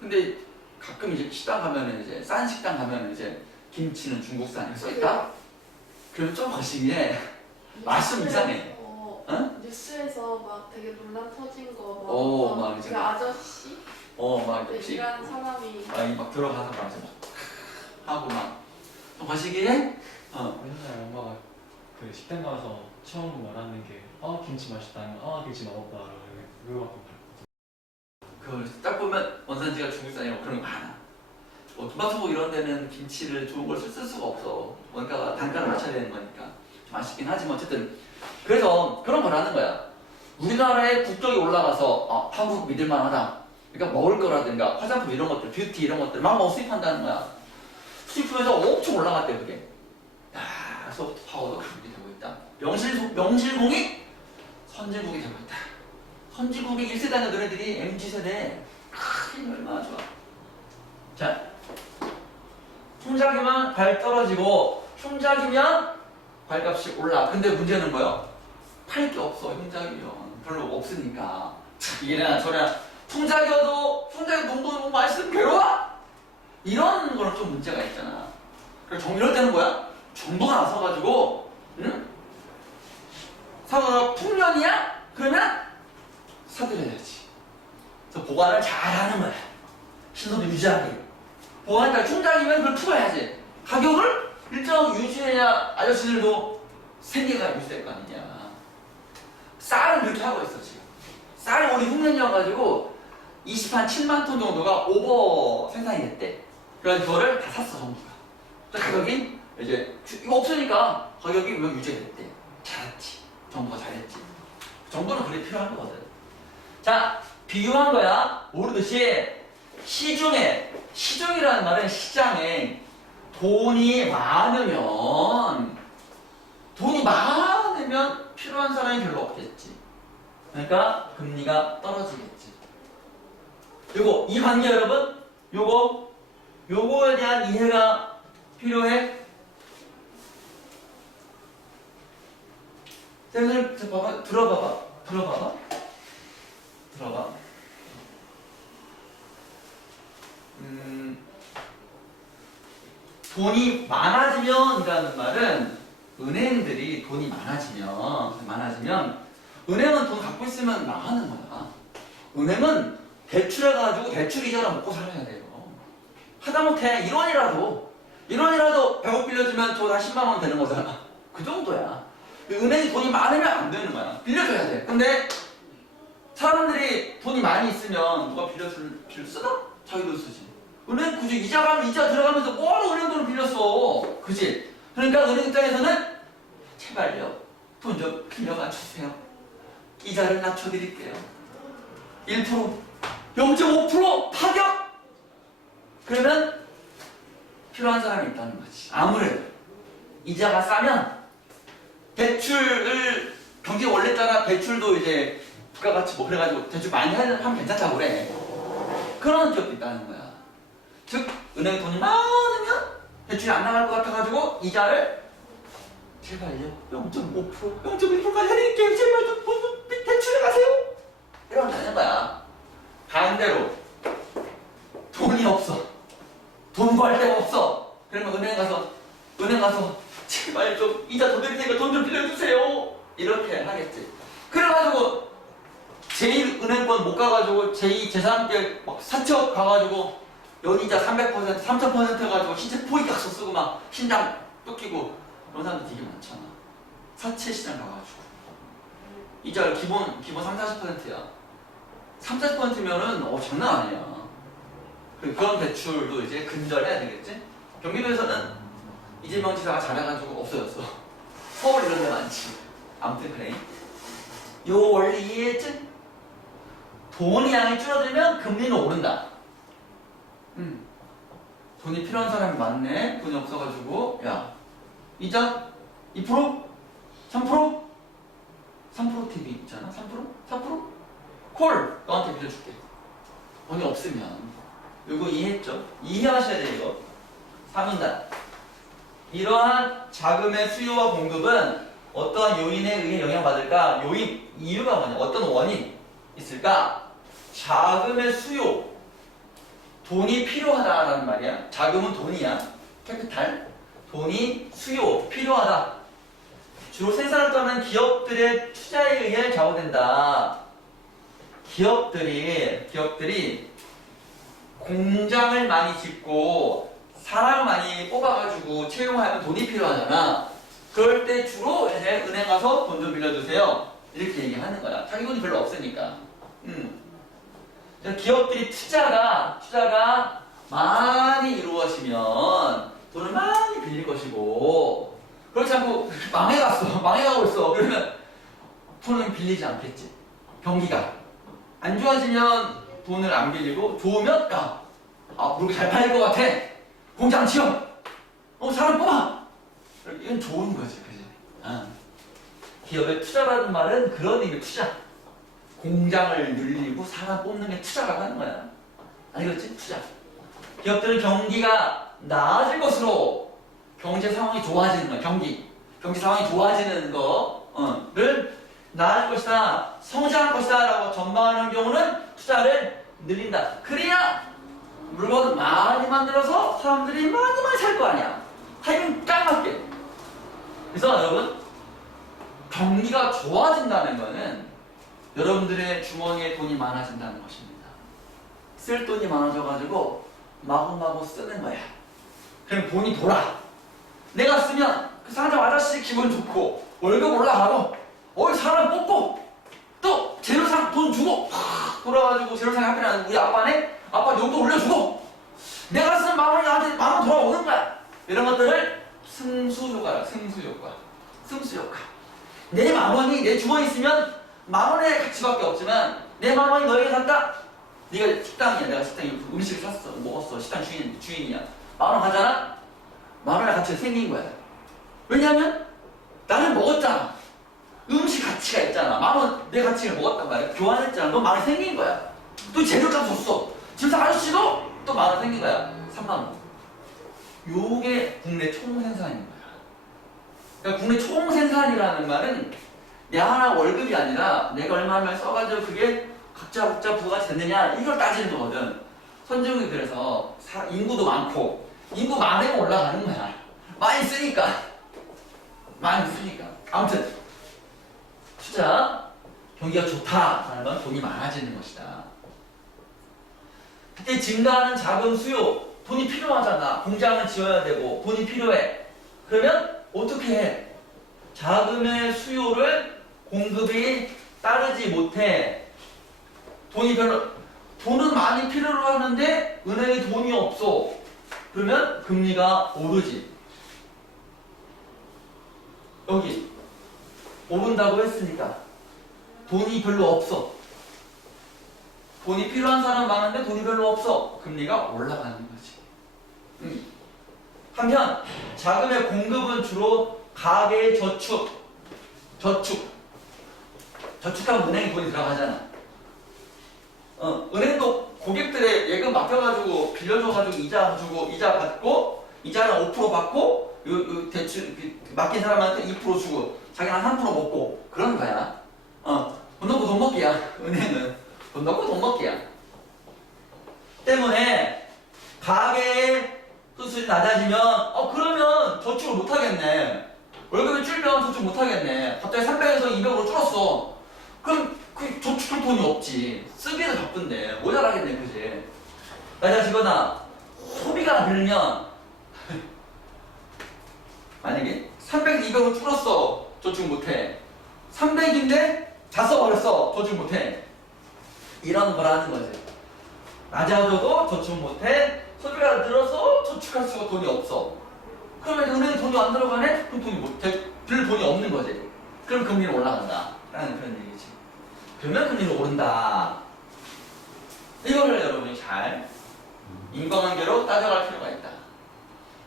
근데 가끔 이제 식당 가면은 이제 싼 식당 가면은 이제 김치는 중국산 이렇게 써있다? 그러면 좀 거시기에 맛이 좀 이상해. 뉴스에서 막 되게 논란 터진 거 막 이제 그 아저씨 막 역시 일하는 사람이 막 들어가서 막 이제 막 하고 막 좀 거시기에 맨날 엄마가 그 식당 가서 처음 말하는 게 김치 맛있다 아니면 김치 맛없다 그거밖에 그걸 딱 보면 원산지가 중국산이라고 그런 거 많아. 김밥소국 이런 데는 김치를 좋은 걸 쓸 수가 없어. 원가가 단가를 맞춰야 되는 거니까 좀 아쉽긴 하지만 어쨌든 그래서 그런 걸 하는 거야. 우리나라의 국적이 올라가서 한국 믿을만하다. 그러니까 먹을 거라든가 화장품 이런 것들, 뷰티 이런 것들 막 수입한다는 거야. 수입하면서 엄청 올라갔대 그게. 소프트 파워도 그렇게 되고 있다. 명실공히 선진국이 되고 있다. 선진국의 1세대는 너네들이 MZ세대 얼마나 좋아. 자, 흉작이면 발 떨어지고 흉작이면 발값이 올라. 근데 문제는 뭐야? 팔 게 없어. 흉작이면 별로 없으니까 이래나 저래나. 흉작이어도 농도 너무 맛있으면 괴로워? 이런 거는 좀 문제가 있잖아. 그래서 이럴 때는 뭐야? 정부가 나서가지고 사과가 풍년이야? 그러면 사들여야지. 그래서 보관을 잘하는 거야. 신선도 유지하게. 보관할 때 흉작이면 그걸 풀어야지. 가격을 일정 유지해야 아저씨들도 생계가 유지될 거 아니냐. 쌀을 이렇게 하고 있어 지금. 쌀이 우리 흉년이어가지고 20한 7만 톤 정도가 오버 생산이 됐대. 그래서 그거를 다 샀어 정부가. 가격이 이제 이거 없으니까 가격이 왜 유지가 됐대. 잘했지. 정부가 잘했지. 정부는 그게 필요한 거거든. 자, 비교한 거야. 모르듯이 시중이라는 말은 시장에 돈이 많으면 필요한 사람이 별로 없겠지. 그러니까 금리가 떨어지겠지. 그리고 이 관계 여러분, 요거에 대한 이해가 필요해. 선생님, 봐봐, 들어봐. 돈이 많아지면이라는 말은 은행들이 돈이 많아지면 은행은 돈 갖고 있으면 망하는 거야. 은행은 대출해가지고 대출 이자를 먹고 살아야 돼요. 하다못해 1원이라도 100억 빌려주면 저 다 10만 원 되는 거잖아. 그 정도야. 은행이 돈이 많으면 안 되는 거야. 빌려줘야 돼. 근데 사람들이 돈이 많이 있으면 누가 빌려줄 쓰나? 자기도 쓰지. 은행 굳이 이자 가면 이자 들어가면서 뭐하러 은행 돈을 빌렸어. 그지? 그러니까 은행 입장에서는 제발요. 돈 좀 빌려가 주세요. 이자를 낮춰드릴게요. 1%, 0.5% 파격! 그러면 필요한 사람이 있다는 거지. 아무래도 이자가 싸면 대출을 경기가 원래 따라 대출도 이제 부가가치 뭐 그래가지고 대출 많이 하면 괜찮다고 그래. 그런 기업도 있다는 거야. 즉 은행 돈이 많으면 대출이 안 나갈 것 같아가지고 이자를 제발요 0.5% 0.1%까지 해드릴게요. 제발 좀 대출해 가세요. 이러면 거야. 반대로 돈이 없어. 돈 구할 데가 없어. 그러면 은행 가서 제발 좀 이자 더 드릴 테니까 돈 좀 빌려주세요. 이렇게 하겠지. 그래가지고 제1은행권 못 가가지고 제2제3계 막 사채업 가가지고 연이자 300% 3000% 해가지고 신체 포위각서 쓰고 막 신장 뜯기고 그런 사람들 되게 많잖아. 사채 시장 가가지고 이자 기본 30-40%야. 30-40%면은 장난 아니야. 그런 대출도 이제 근절해야 되겠지? 경기도에서는 이재명 지사가 잘해가지고 없어졌어. 서울 이런 데 많지. 아무튼 그래. 요 원리 이해했지? 돈이 양이 줄어들면 금리는 오른다. 돈이 필요한 사람이 많네. 돈이 없어가지고 야 이자 2%? 3%? 3% TV 있잖아. 3%? 4%? 콜! 너한테 빌려줄게. 돈이 없으면 이거 이해했죠? 이해하셔야 돼요. 이거 3문단 이러한 자금의 수요와 공급은 어떠한 요인에 의해 영향받을까? 이유가 뭐냐? 어떤 원인 있을까? 자금의 수요 돈이 필요하다라는 말이야. 자금은 돈이야. 캐피탈 돈이 수요 필요하다. 주로 생산을 떠는 기업들의 투자에 의해 좌우된다. 기업들이 공장을 많이 짓고 사람 많이 뽑아가지고 채용하면 돈이 필요하잖아. 그럴 때 주로 이제 은행 가서 돈 좀 빌려주세요. 이렇게 얘기하는 거야. 자기 돈이 별로 없으니까. 기업들이 투자가 많이 이루어지면 돈을 많이 빌릴 것이고 그렇지 않고 망해가고 있어. 그러면 돈은 빌리지 않겠지. 경기가 안 좋아지면 돈을 안 빌리고 좋으면 물건 잘 팔릴 것 같아. 공장 지어. 사람 뽑아. 이건 좋은 거지, 그지? 기업에 투자라는 말은 그런 의미 투자. 공장을 늘리고 사람 뽑는 게 투자라고 하는 거야. 알겠지? 투자. 기업들은 경기가 나아질 것으로 경제 상황이 좋아지는 거야. 경기 상황이 좋아지는 거를 나아질 것이다, 성장할 것이다 라고 전망하는 경우는 투자를 늘린다. 그래야 물건을 많이 만들어서 사람들이 많이 살 거 아니야. 타이밍 딱 맞게. 그래서 여러분 경기가 좋아진다는 거는 여러분들의 주머니에 돈이 많아진다는 것입니다. 쓸 돈이 많아져가지고 마구마구 쓰는 거야. 그럼 돈이 돌아. 내가 쓰면 그 상점 아저씨 기분 좋고 월급 올라가고 사람 뽑고 또 재료상 돈 주고 돌아가지고 재료상에 합의하는 우리 아빠네? 아빠 용돈 올려주고 내가 쓴 만 원이 나한테 만 원 돌아오는 거야. 이런 것들을 승수효과야. 승수효과. 내 만 원이 내 주머니에 있으면 만 원의 가치밖에 없지만 내 만 원이 너에게 갔다. 네가 식당이야. 내가 식당에 음식을 샀어. 먹었어. 식당 주인이야. 만 원 가잖아? 만 원의 가치가 생긴 거야. 왜냐면 나는 먹었잖아. 음식 가치가 있잖아. 만 원 내 가치를 먹었단 말이야. 교환했잖아. 너 만 원 생긴 거야. 또 재료값 줬어. 집사 아저씨도 또 만 원 생긴 거야. 3만 원. 요게 국내 총생산인 거야. 그러니까 국내 총생산이라는 말은 내 하나 월급이 아니라 내가 얼마나 써가지고 그게 각자 부가가치 됐느냐 이걸 따지는 거거든. 선진국이 그래서 인구도 많고 인구 많으면 올라가는 거야. 많이 쓰니까. 아무튼 투자 경기가 좋다라는 건 돈이 많아지는 것이다. 그때 증가하는 자금 수요, 돈이 필요하잖아. 공장을 지어야 되고 돈이 필요해. 그러면 어떻게 해? 자금의 수요를 공급이 따르지 못해. 돈은 많이 필요로 하는데 은행에 돈이 없어. 그러면 금리가 오르지. 여기 오른다고 했으니까 돈이 별로 없어. 돈이 필요한 사람 많은데 돈이 별로 없어. 금리가 올라가는 거지. 한편 자금의 공급은 주로 가계의 저축하면 은행에 돈이 들어가잖아. 은행도 고객들의 예금 맡겨가지고 빌려줘가지고 이자 주고 이자 받고 이자는 5% 받고 요 대출 맡긴 사람한테 2% 주고 자기는 3% 먹고 그러는 거야. 돈 넣고 돈 먹기야. 은행은 돈 넣고 돈 먹기야. 때문에 가계의 수수이 낮아지면 그러면 저축을 못 하겠네. 월급이 줄면 저축 못 하겠네. 갑자기 300에서 200으로 줄었어. 그럼 그 저축할 돈이 없지. 쓰기도 바쁜데 모자라겠네, 그지? 낮아지거나 소비가 늘면 만약에 300, 200으로 줄었어. 저축 못해. 300인데 다 써버렸어. 저축 못해. 이런 거라는 거지. 낮아져도 저축 못해. 소비가 늘어서 저축할 수가 돈이 없어. 그러면 은행에 돈이 안 들어가네? 그럼 돈이 못해. 들 돈이 없는 거지. 그럼 금리는 올라간다. 라는 그런 얘기지. 그러면 금리는 오른다. 이거를 여러분이 잘 인과관계로 따져갈 필요가 있다.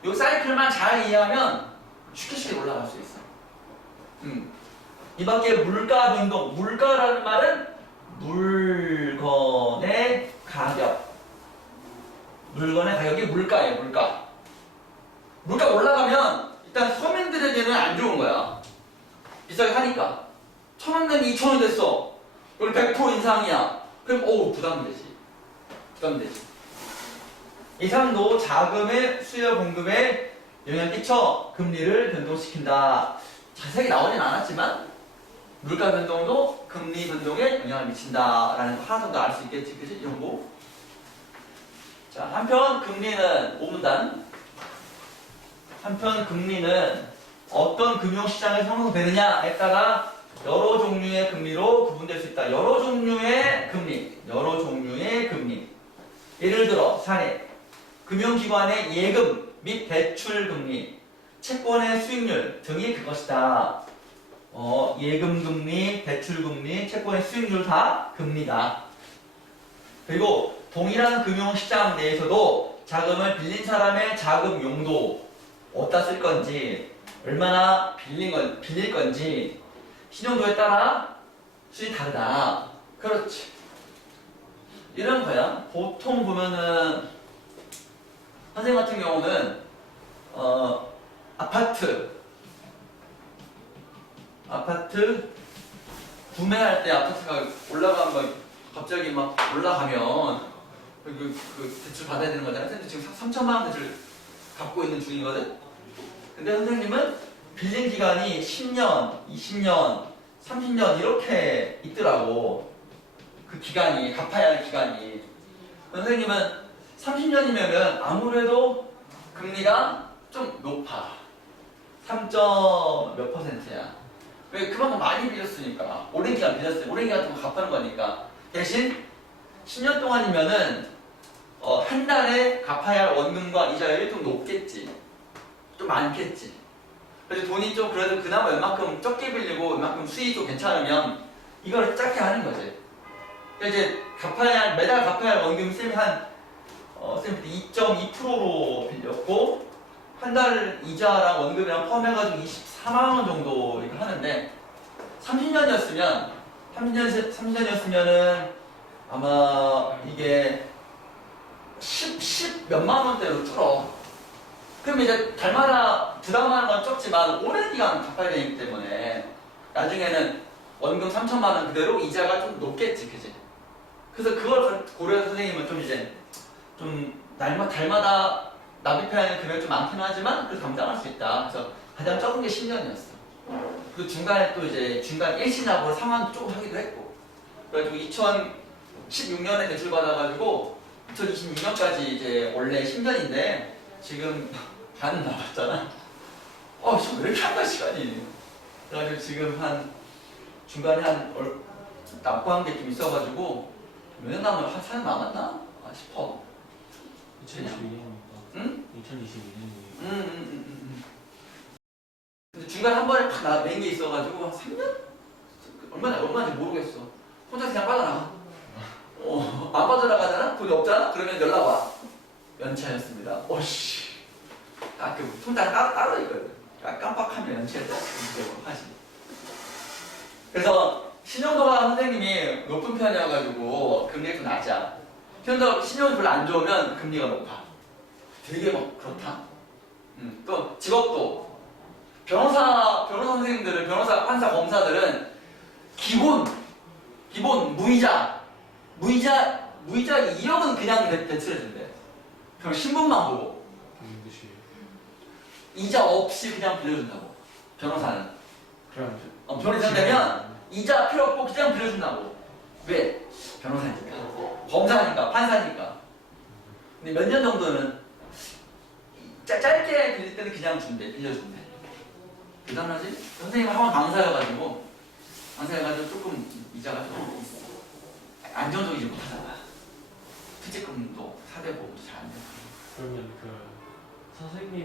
이 사이클만 잘 이해하면 쉽게 올라갈 수 있어. 이 밖에 물가 변동, 물가라는 말은 물건의 가격. 물건의 가격이 물가예요, 물가. 물가 올라가면 일단 서민들에게는 안 좋은 거야. 비싸게 하니까. 1,000원 내면 2,000원 됐어. 그럼 100% 인상이야. 그럼 부담되지. 이상도 자금의 수요 공급에 영향을 끼쳐 금리를 변동시킨다. 자세히 나오진 않았지만 물가 변동도 금리 변동에 영향을 미친다라는 거 하나 정도 알 수 있겠지, 그지? 이런 거. 자, 한편 금리는 어떤 금융시장에 형성되느냐에 따라 여러 종류의 금리로 구분될 수 있다. 여러 종류의 금리. 예를 들어 사례. 금융기관의 예금 및 대출 금리, 채권의 수익률 등이 그것이다. 예금 금리, 대출 금리, 채권의 수익률 다 금리다. 그리고 동일한 금융시장 내에서도 자금을 빌린 사람의 자금 용도, 어디다 쓸 건지, 얼마나 빌릴 건지, 신용도에 따라 수익이 다르다. 그렇지. 이런 거야. 보통 보면은 선생님 같은 경우는 아파트 구매할 때 아파트가 갑자기 막 올라가면 그 대출 받아야 되는 거잖아. 근데 지금 3천만 원 대출 갖고 있는 중이거든. 근데 선생님은 빌린 기간이 10년, 20년, 30년 이렇게 있더라고. 그 기간이, 갚아야 할 기간이. 선생님은 30년이면은 아무래도 금리가 좀 높아. 3점 몇 %야. 왜? 그만큼 많이 빌렸으니까. 오랜 기간 빌렸어요. 오랜 기간 동안 갚는 거니까. 대신 10년 동안이면은 한 달에 갚아야 할 원금과 이자율이 좀 높겠지. 좀 많겠지. 그래서 돈이 좀 그래도 그나마 웬만큼 적게 빌리고 웬만큼 수익이 좀 괜찮으면 이걸 짧게 하는 거지. 그러니까 이제 매달 갚아야 할 원금 쌤이 쌤 2.2%로 빌렸고 한 달 이자랑 원금이랑 포함해가지고 24만 원 정도 이렇게 하는데 30년이었으면은 아마 이게 10 몇만 원대로 줄어. 그럼 이제 달마다 부담하는 건 적지만 오랜 기간 갚아야 되기 때문에 나중에는 원금 3천만 원 그대로 이자가 좀 높겠지, 그지? 그래서 그걸 고려해서 선생님은 좀 이제 좀 달마다 납입해야 금액이 좀 많긴 하지만 그래도 감당할 수 있다. 그래서 가장 적은 게 10년이었어. 그 중간에 또 이제 중간 일시납으로 상환도 조금 하기도 했고. 그래가지고 2016년에 대출 받아가지고 2026년까지 이제 원래 10년인데 지금 반 남았잖아. 지금 왜 이렇게 한다 시간이. 그래가지고 지금 한 중간에 납부한 게 좀 있어가지고 몇 년 남았나? 한 4년 남았나? 싶어. 2022년이니까. 응? 2022년이니까. 근데 중간에 한 번에 팍 낸 게 있어가지고 한 3년? 얼마인지 모르겠어. 혼자 그냥 빠져나가. 안 빠져나가잖아? 돈이 없잖아? 그러면 연락 와. 연체하였습니다. 오씨. 그 통장 따로 있거든. 깜빡하면 연체했다. 이렇게 하지. 그래서 신용도가 선생님이 높은 편이어가지고 금리가 좀 낮아. 신용이 별로 안 좋으면 금리가 높아. 되게 막 그렇다. 또 직업도 변호사 선생님들은 변호사, 판사, 검사들은 기본 무이자 2억은 그냥 대출해준대. 그럼 신분만 보고 이자 없이 그냥 빌려준다고. 변호사는. 그럼 변호사 되면 이자 필요 없고 그냥 빌려준다고. 왜? 변호사니까. 검사니까, 판사니까. 근데 몇 년 정도는 짧게 빌릴 때는 그냥 빌려준대. 대단하지? 선생님은 학원 강사여가지고 조금 이자가 좀 안정적이지 못하잖아. 퇴직금도 4대보험도 잘 안 되고. 그러면 그 선생님이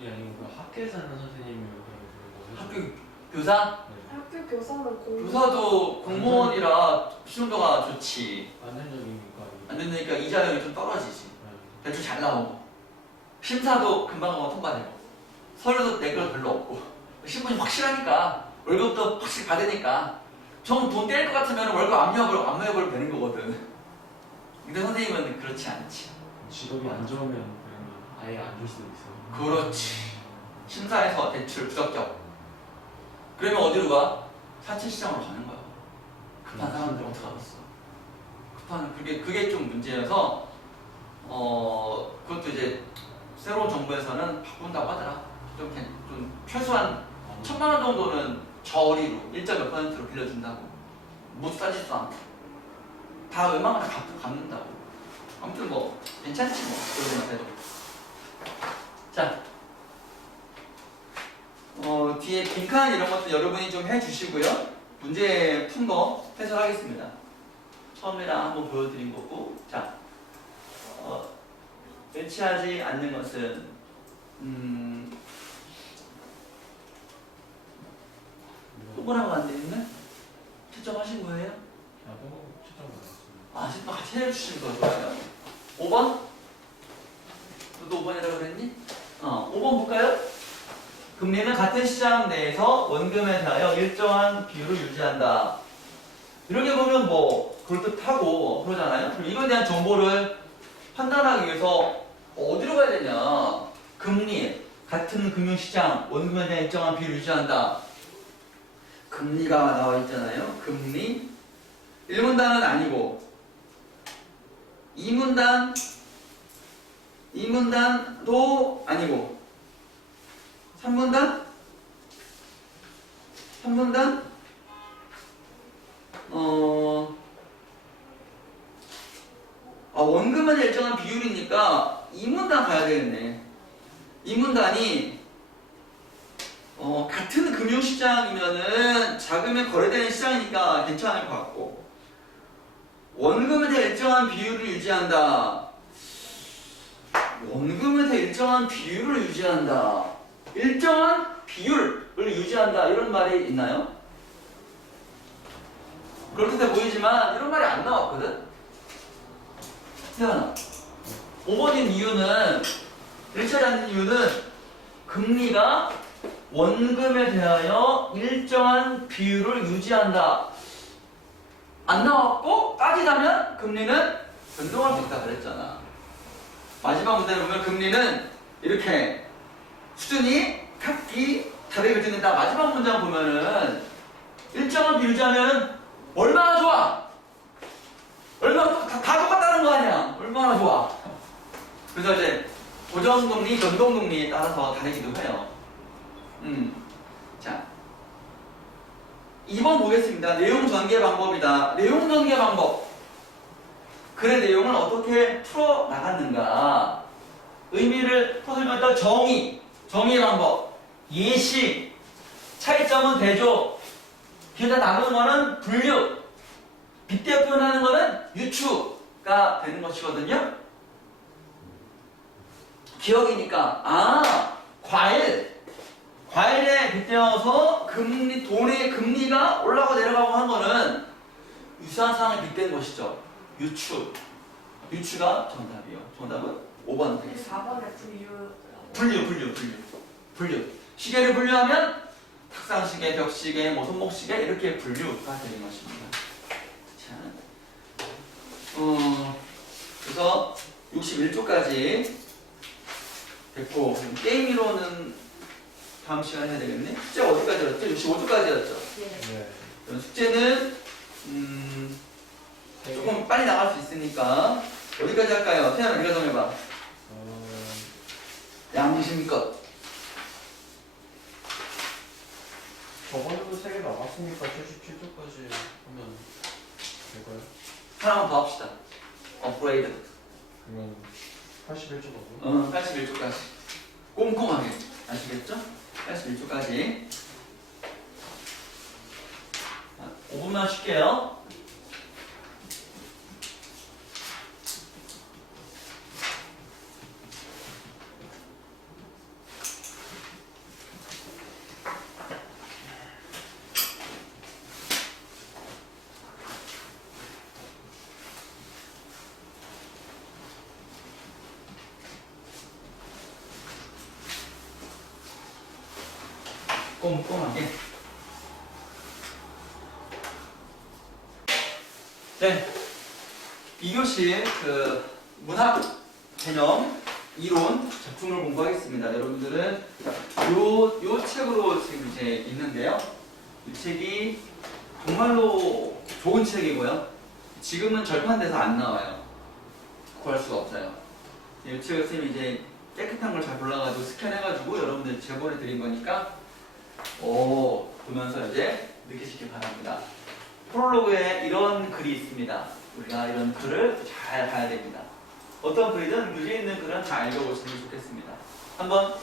아니고 그 학교에 사는 선생님이 학교 교사? 네. 학교 교사는 교사도 공무원이라 신용도가 좋지. 안정적이니까. 안 되니까 이자율이 좀 떨어지지. 네. 대출 잘 나오고. 심사도 금방 통과되고. 서류도 내걸 별로 없고. 신분이 확실하니까. 월급도 확실히 받으니까. 전 돈 뗄 것 같으면 월급 압류업을 되는 거거든. 근데 선생님은 그렇지 않지. 직업이 안 좋으면 그러면 아예 안 줄 수도 있어요. 그렇지. 심사에서 대출 부적격. 그러면 어디로 가? 사채시장으로 가는 거야. 급한 사람들 어떻게 알았어? 그게 좀 문제여서 그것도 이제 새로운 정부에서는 바꾼다고 하더라. 좀 최소한 1,000만 원 정도는 저리로 1.몇 %로 빌려준다고. 못 싸지도 않고 다 웬만하면 다 갚는다고. 아무튼 뭐 괜찮지 뭐 그러면 해도. 자, 뒤에 빈칸 이런 것도 여러분이 좀 해주시고요. 문제 푼 거 해설하겠습니다. 처음이랑 한번 보여드린 거고. 자, 일치하지 않는 것은 후보라고 안 돼 있네? 채점하신 거예요? 나도 추천 받았습니다. 아, 지금 같이 해주시면 더 좋아요. 5번? 너도 5번이라고 그랬니? 5번 볼까요? 금리는 같은 시장 내에서 원금에 대하여 일정한 비율을 유지한다. 이렇게 보면 뭐 그럴듯하고 그러잖아요. 그럼 이거에 대한 정보를 판단하기 위해서 어디로 가야 되냐? 금리, 같은 금융시장, 원금에 대한 일정한 비율을 유지한다. 금리가 나와 있잖아요. 금리. 1문단은 아니고 2문단도 아니고 3문단? 원금에 대한 일정한 비율이니까 2문단 가야 되겠네. 2문단이 같은 금융시장이면은 자금이 거래되는 시장이니까 괜찮을 것 같고, 원금에 대해 일정한 비율을 유지한다. 원금에 대해 일정한 비율을 유지한다. 일정한 비율을 유지한다. 이런 말이 있나요? 그렇게 보이지만 이런 말이 안 나왔거든? 태연아, 5번인 이유는, 일치하지 않는 이유는 금리가 원금에 대하여 일정한 비율을 유지한다. 안 나왔고 따지자면 금리는 변동할 수 있다 그랬잖아. 마지막 문제를 보면 금리는 이렇게 수준이 각기 다르게 결정된다. 마지막 문장 보면은 일정한 비율 유지하면 얼마나 좋아? 얼마나 다 똑같다는 거 아니야? 얼마나 좋아? 그래서 이제 고정동리, 변동동리에 따라서 다르기도 해요. 자, 2번 보겠습니다. 내용 전개 방법이다. 내용 전개 방법. 글의 내용을 어떻게 풀어 나갔는가. 의미를 풀어들면서 정의의 방법, 예시, 차이점은 대조, 길다 나누는 거는 분류, 빗대어 표현하는 거는 유추가 되는 것이거든요. 기억이니까 과일에 빗대어서 돈의 금리가 올라가고 내려가고 한 거는 유사한 상황에 빗댄 것이죠. 유추가 정답이요. 정답은 5번 되겠습니다. 4번에 분류. 분류. 시계를 분류하면 탁상시계, 벽시계, 뭐 손목시계 이렇게 분류가 되는 것입니다. 자, 그래서 61조까지 됐고, 게임 이론은 다음 시간에 해야 되겠네. 숙제가 어디까지였죠? 65조까지였죠. 네. 숙제는 조금 빨리 나갈 수 있으니까 어디까지 할까요? 태연아, 네가 좀 해봐. 양심껏. 저번에도 3개 나갔으니까 77조까지 하면 될까요? 하나만 더 합시다. 업그레이드. 그러면 81조가고요? 81조까지. 꼼꼼하게. 아시겠죠? 81조까지. 5분만 쉴게요. 꼼꼼하게. 네. 2교시 문학 개념 이론 작품을 공부하겠습니다. 여러분들은 요 책으로 지금 이제 있는데요. 이 책이 정말로 좋은 책이고요. 지금은 절판돼서 안 나와요. 구할 수가 없어요. 이 책을 쌤이 이제 깨끗한 걸 잘 골라가지고 스캔해가지고 여러분들 제보해 드린 거니까 보면서 이제 느끼시기 바랍니다. 프롤로그에 이런 글이 있습니다. 우리가 이런 글을 잘 봐야 됩니다. 어떤 글이든 뮤지에 있는 글은 잘 읽어보시면 좋겠습니다. 한번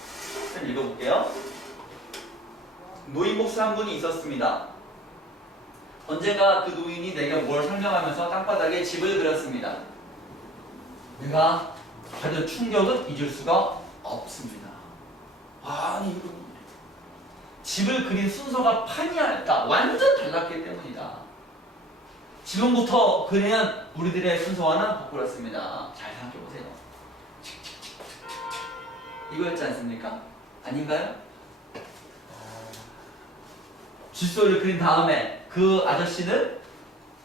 읽어볼게요. 노인 목사 한 분이 있었습니다. 언젠가 그 노인이 내게 뭘 설명하면서 땅바닥에 집을 그렸습니다. 내가 받은 충격은 잊을 수가 없습니다. 아니 이거 집을 그린 순서가 판이하였다. 완전 달랐기 때문이다. 지금부터 그리는 우리들의 순서와는 바꾸었습니다. 잘 생각해보세요. 이거였지 않습니까? 아닌가요? 쥐소를 그린 다음에 그 아저씨는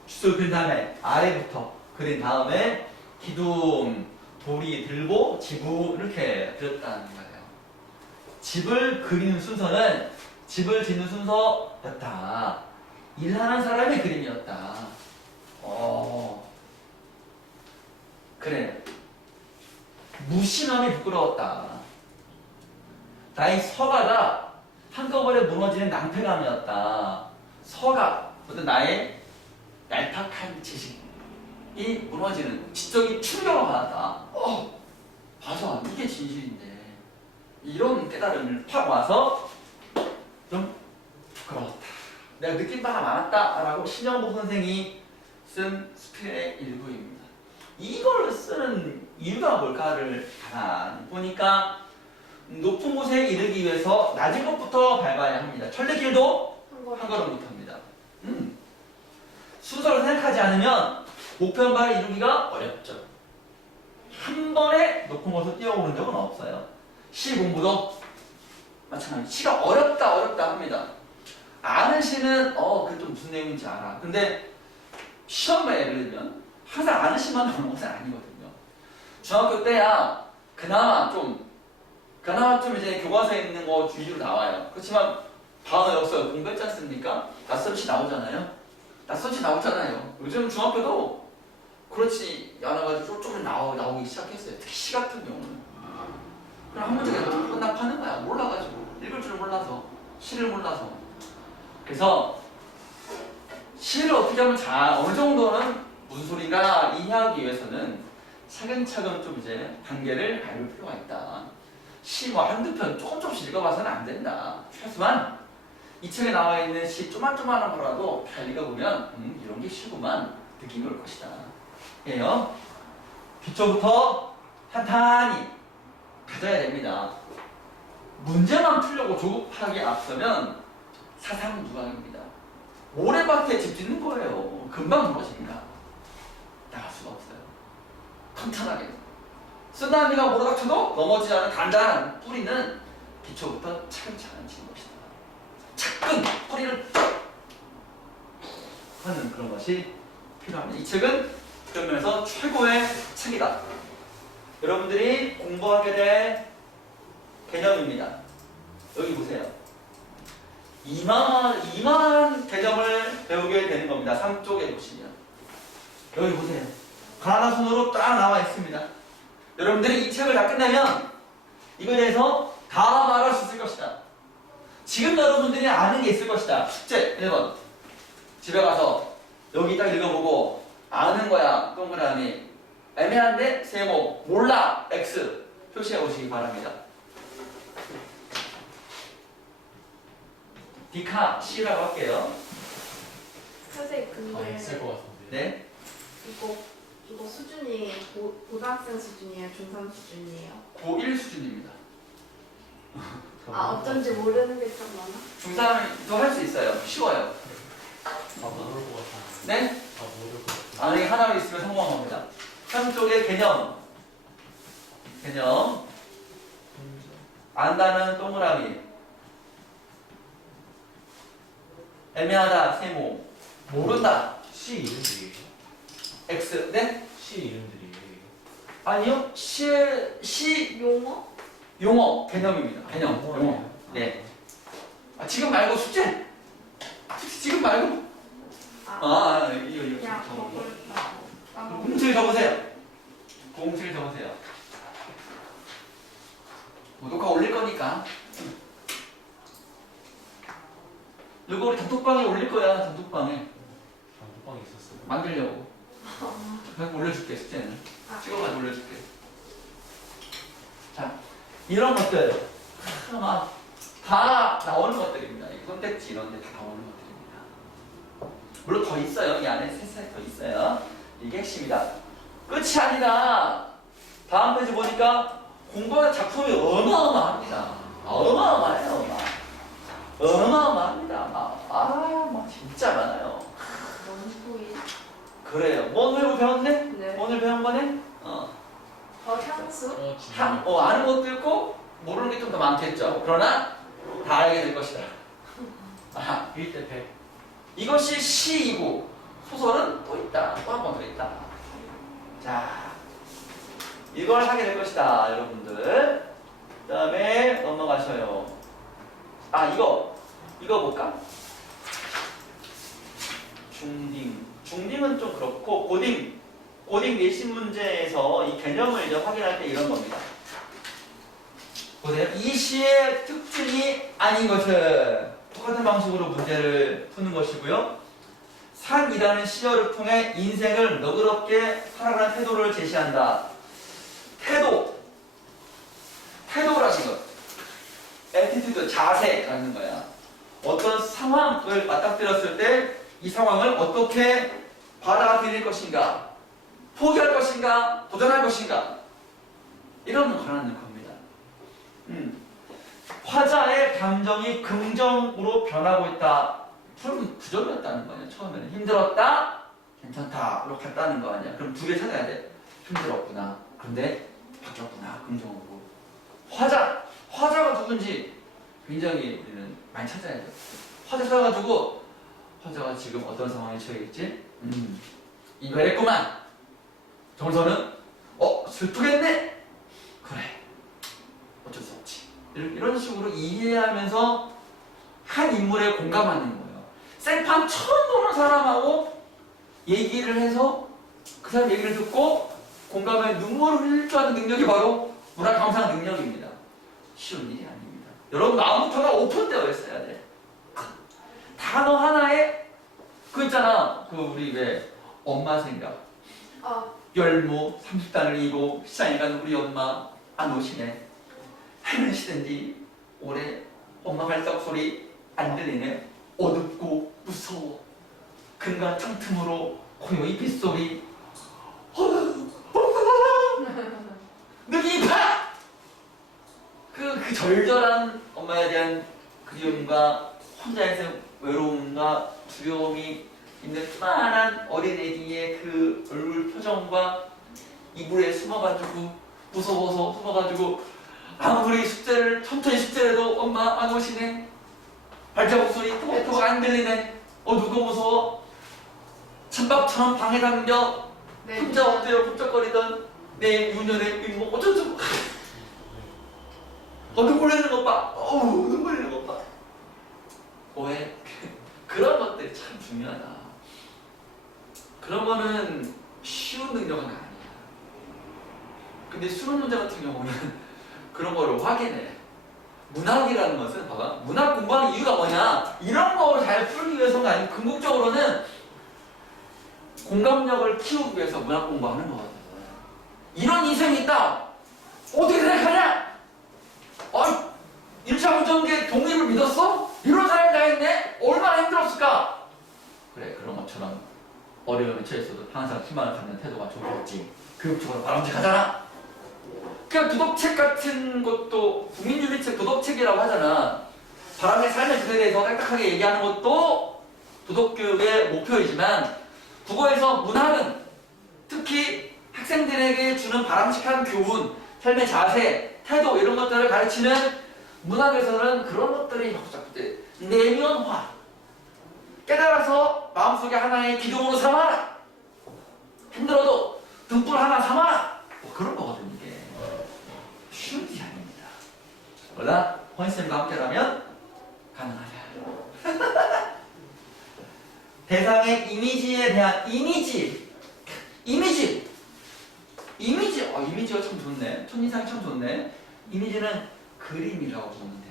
쥐소를 그린 다음에 아래부터 그린 다음에 기둥, 돌이 들고 지붕 이렇게 그렸다는 거예요. 집을 그리는 순서는 집을 짓는 순서였다. 일하는 사람의 그림이었다. 그래. 무심함이 부끄러웠다. 나의 서가가 한꺼번에 무너지는 낭패감이었다. 어떤 나의 얄팍한 지식이 무너지는 지적인 충격을 받았다. 봐서 이게 진실인데. 이런 깨달음을 팍 와서 좀 부끄러웠다. 내가 느낀 바가 많았다라고 신영복 선생이 쓴 스필의 일부입니다. 이걸 쓰는 이유가 뭘까를 가만히 보니까 높은 곳에 이르기 위해서 낮은 곳부터 밟아야 합니다. 천리길도 한 걸음부터 합니다. 순서를 생각하지 않으면 목표한 바를 이루기가 어렵죠. 한 번에 높은 곳을 뛰어오른 적은 없어요. 시 공부도 마찬가지. 시가 어렵다 합니다. 아는 시는 그게 또 무슨 내용인지 알아. 근데 시험에 예를 들면 항상 아는 시만 나오는 것은 아니거든요. 중학교 때야 그나마 좀 이제 교과서에 있는 거 위주로 나와요. 그렇지만 단어 역사 공부했지 않습니까? 낯선 시 나오잖아요. 요즘 중학교도 그렇지 않아가지고 조금 나오기 시작했어요. 특히 시 같은 경우는. 그럼 한 문제가 혼납하는 거야. 몰라가지고 읽을 줄 몰라서 시를 몰라서. 그래서 시를 어떻게 하면 어느 정도는 무슨 소리가 이해하기 위해서는 차근차근 좀 이제 단계를 밟을 필요가 있다. 시 뭐 한두 편 조금씩 읽어봐서는 안 된다. 최소한 이 책에 나와 있는 시 조만조만한 거라도 잘 읽어보면 이런 게 시구만 느낌이 올 것이다. 예요. 기초부터 탄탄히 가져야 됩니다. 문제만 풀려고 조급하게 앞서면 사상 누각입니다. 모래밭에 집 짓는 거예요. 금방 무너집니다. 나갈 수가 없어요. 탄탄하게. 쓰나미가 몰아닥쳐도 넘어지지 않은 단단한 뿌리는 기초부터 차근차근 치는 것이다. 차근 뿌리를 하는 그런 것이 필요합니다. 이 책은 그런 면에서 최고의 책이다. 여러분들이 공부하게 될 개념입니다. 여기 보세요. 이만한 개념을 배우게 되는 겁니다. 3쪽에 보시면. 여기 보세요. 가나순으로 딱 나와 있습니다. 여러분들이 이 책을 다 끝내면 이거에 대해서 다 말할 수 있을 것이다. 지금 여러분들이 아는 게 있을 것이다. 숙제 1번. 집에 가서 여기 딱 읽어보고 아는 거야. 동그라미. 애매한데 세모. 몰라. X. 표시해 오시기 바랍니다. 디카 C라고 할게요. 선생님 근데 있을 것 같은데. 네. 이거 수준이 고등학생 수준이에요? 중삼 수준이에요? 고1 수준입니다. 아 어쩐지 모르는 게 참 많아. 중3도 할 수 있어요. 쉬워요. 다 모를 것 같아. 네? 다 모를 것 같아. 안에 하나로 있으면 성공한 겁니다. 3쪽의 개념. 안다는 동그라미. 애매하다 세모. 모른다 시 이름들이에요? X. 네? 시 이름들이에요. 아니요. 시 용어? 개념입니다. 개념. 용어. 네. 지금 말고 숙제. 지금 말고. 이거. 그냥 그걸 따로. 공책 적으세요. 공책 적으세요. 녹화 올릴 거니까. 이거 우리 단톡방에 올릴 거야. 단톡방에 단톡방에 있었어요. 만들려고. 그냥 올려줄게. 숙제는 찍어가지고 올려줄게. 자, 이런 것들 다 나오는 것들입니다. 이 선택지 이런 데 다 나오는 것들입니다. 물론 더 있어요. 이 안에 세세 더 있어요. 이게 핵심이다. 끝이 아니다. 다음 페이지 보니까 공부하는 작품이 어마어마합니다. 어마어마해요. 어마어마합니다. 막 진짜 많아요. 원소인. 그래요. 뭔 회고 배웠네? 네. 오늘 배운 거네? 향수? 아는 것도 있고 모르는 게 좀 더 많겠죠. 그러나 다 알게 될 것이다. 1대 100. 이것이 시이고 소설은 또 있다. 또 한 번 더 있다. 자, 이걸 하게 될 것이다, 여러분들. 그 다음에 넘어가셔요. 이거 볼까? 중딩은 좀 그렇고 고딩 내신 문제에서 이 개념을 이제 확인할 때 이런 겁니다. 보세요. 이 시의 특징이 아닌 것은 똑같은 방식으로 문제를 푸는 것이고요. 상이라는 시어를 통해 인생을 너그럽게 살아가는 태도를 제시한다. 태도라는 것. 애티튜드, 자세라는 거야. 어떤 상황을 맞닥뜨렸을 때 이 상황을 어떻게 받아들일 것인가, 포기할 것인가, 도전할 것인가, 이런 관한 겁니다. 화자의 감정이 긍정으로 변하고 있다. 풀은 부정이었다는 거예요. 처음에는 힘들었다, 괜찮다로 갔다는 거 아니야. 그럼 두 개 찾아야 돼. 힘들었구나. 근데 바뀌었구나. 긍정으로. 화자가 누군지 굉장히 우리는 많이 찾아야 돼요. 화자 찾아가지고 화자가 지금 어떤 상황에 처해 있지? 이별했구만. 정서는 슬프겠네. 그래. 어쩔 수 없지. 이런 식으로 이해하면서 한 인물에 공감하는 거예요. 생판 처음 보는 사람하고 얘기를 해서 그 사람 얘기를 듣고 공감에 눈물을 흘릴 줄 아는 능력이 바로 문학 감상 능력입니다. 쉬운 일이 아닙니다. 여러분 마음부터가 오픈되어 있어야 돼. 단어 하나에 그 있잖아. 그 우리 왜 엄마 생각. 아, 열무 30단을 이고 시장에 가는 우리 엄마 안 오시네. 해면시든지 올해 엄마 발작 소리 안 들리네. 어둡고 무서워. 근가 틈틈으로 고요히 빗소리. 느기파! 그 절절한 엄마에 대한 그리움과 혼자에서 외로움과 두려움이 있는 수많은 어린애기의 그 얼굴 표정과 이불에 숨어가지고 무서워서 숨어가지고 아무리 숙제를 천천히 숙제를 해도 엄마 안 오시네. 발자국 소리 토목토목 안 들리네. 누구 무서워. 천박처럼 방에 담겨 네, 혼자 엎드려 훌쩍거리던 내 유년의 윗목 어쩌고 눈물 흘리는 것 봐. 눈물 흘리는 것 봐. 왜? 그런 것들이 참 중요하다. 그런 거는 쉬운 능력은 아니야. 근데 수능 문제 같은 경우는 그런 거를 확인해. 문학이라는 것은 봐봐. 문학 공부하는 이유가 뭐냐? 이런 거를 잘 풀기 위해서가 아니고 궁극적으로는 공감력을 키우기 위해서 문학 공부하는 거거든. 이런 인생이 있다. 어떻게 생각하냐? 1차 문정기에 독립을 믿었어? 이런 사람이 다 있네? 얼마나 힘들었을까? 그래, 그런 것처럼 어려움에 처했어도 항상 희망을 갖는 태도가 좋겠지. 교육적으로 바람직하잖아. 그냥 도덕책 같은 것도 국민윤리책 도덕책이라고 하잖아. 바람의 삶의 질에 대해서 딱딱하게 얘기하는 것도 도덕교육의 목표이지만 국어에서 문학은 특히 학생들에게 주는 바람직한 교훈, 삶의 자세, 태도 이런 것들을 가르치는 문학에서는 그런 것들이 자꾸 내면화, 깨달아서 마음속에 하나의 기둥으로 삼아라. 힘들어도 등불 하나 삼아라. 그런 거거든 이게. 쉬운 일이 아닙니다. 그러나 헌신과 함께라면 가능하다. 대상의 이미지에 대한 이미지가 참 좋네. 첫인상이 참 좋네. 이미지는 그림이라고 보면 돼.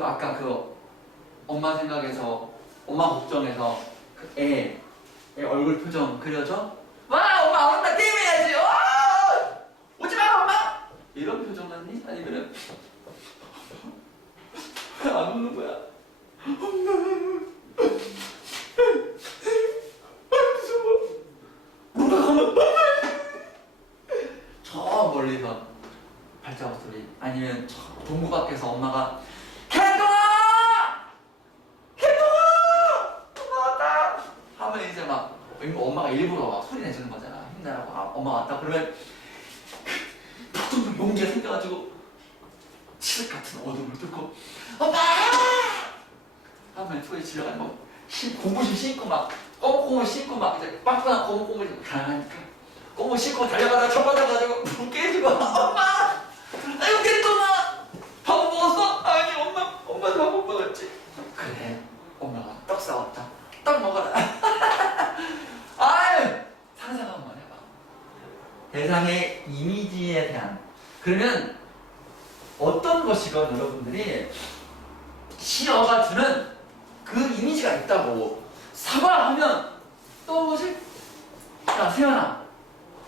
아까 엄마 생각에서, 엄마 걱정해서 애 얼굴 표정 그려져? 와, 엄마 안 온다, 게임해야지. 오지 마, 엄마. 이런 표정 같니? 아니면은 왜 안 오는 거야? 엄마. 무서워. 누가 가면 저 멀리서 발자국 소리, 아니면 저 동구 밖에서 엄마가 캔동아! 엄마 왔다! 하면 이제 막 엄마가 일부러 막 소리 내주는 거잖아. 힘내라고. 엄마 왔다 그러면 보통 용기가 생겨가지고 칠흑 같은 어둠을 뚫고 엄마! 하면 소리 질러가지고 고무신 신고 막 검은 신고 막 이제 빵빵한 검은 고무신 가라니까 검은 신고 달려가다가 첫 받아가지고 문 깨지고 엄마! 아이고 캔동아! 밥 먹었어? 아니 엄마도 밥 못 먹었지. 그래, 엄마가 떡 싸웠다. 떡 먹어라. 아유, 상상 한번 해봐. 대상의 이미지에 대한. 그러면 어떤 것이건 여러분들이 시어가 주는 그 이미지가 있다고. 사과하면 떠오르지? 야, 세연아,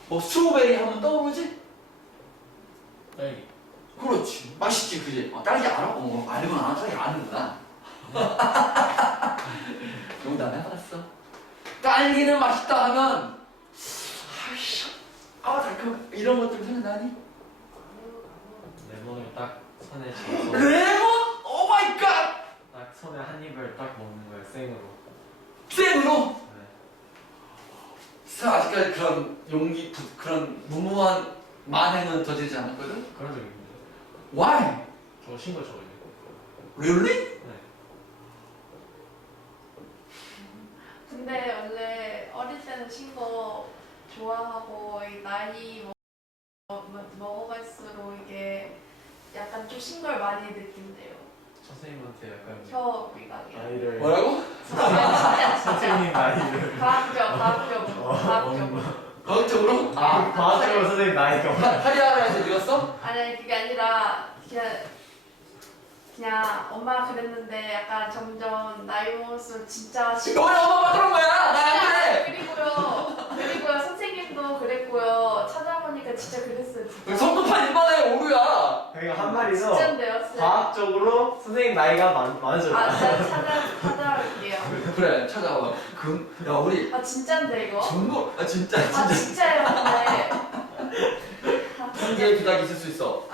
뭐 스트로베리 하면 떠오르지? 딸기. 그렇지. 맛있지, 그지? 딸기 알아? 알구나. 딸기 아는구나. 농담 해봤어. 딸기는 맛있다 하면 달콤 이런 것들 생각나니? 레몬을 딱 손에 쥐어서 레몬? 오 마이 갓! 딱 손에 한 입을 딱 먹는 거예요, 생으로. 쌤으로? 네. 아직까지 그런 그런 무모한 만행은 저지르지 않았거든? 그런 적 있는데. Why? 저 신고 줘요. Really? 네. 근데 원래 어릴 때는 신 거 좋아하고 이 나이 먹어갈수록 이게 약간 좀 신 걸 많이 느낀대요. 선생님한테 약간 혀 미각이. 뭐라고? 선생님 나이를 과학적. 어, 과학적으로? 과학적으로 선생님 나이가 하리하라 해서 늙었어? 아니 그게 아니라 그냥 엄마가 그랬는데 약간 점점 나이 먹을수록 진짜 너네 엄마가 그런 거야! 나 안 그래! 그리고요 선생님도 그랬고요 찾아보니까 진짜 그랬어요 진짜. 성급한 일반의 오류야! 그러니까 한 마리로 진짜인데요 쌤. 과학적으로 선생님 나이가 많아져요. 진짜 찾아볼게요. 그래, 찾아봐. 야, 우리 아 진짜인데 이거? 정보, 진짜. 진짜예요 근데. 한 개의 비각이 있을 수 있어.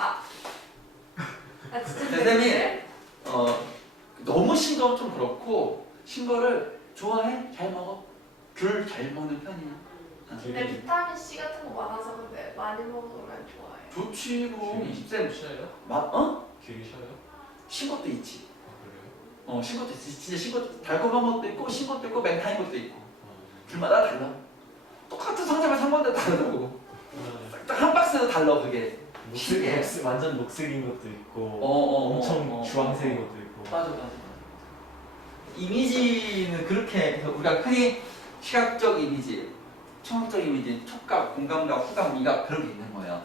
진짜. 쌤이, 너무 신 거 좀 그렇고, 신 거를 좋아해? 잘 먹어? 귤 잘 먹는 편이야. 근데 비타민 C 같은 거 많아서 근데 많이 먹으면 좋아요. 좋지, 그럼. 귤이 쌤, 쉬어요? 귤이 쉬어요? 신 것도 있지. 그래요? 신 것도 있지. 진짜 신 것도, 달콤한 것도 있고, 신 것도 있고, 맹타인 것도 있고. 아, 귤마다 달라. 똑같은 상점에 산 건데 다르다고. 딱 한 박스도 달라, 그게. 완전 녹색인 것도 있고 엄청 엄청 주황색인 것도 있고. 맞아. 이미지는 그렇게 그래서 우리가 흔히 시각적 이미지, 청각적 이미지, 촉각, 공감각, 후각, 미각 그런 게 있는 거예요.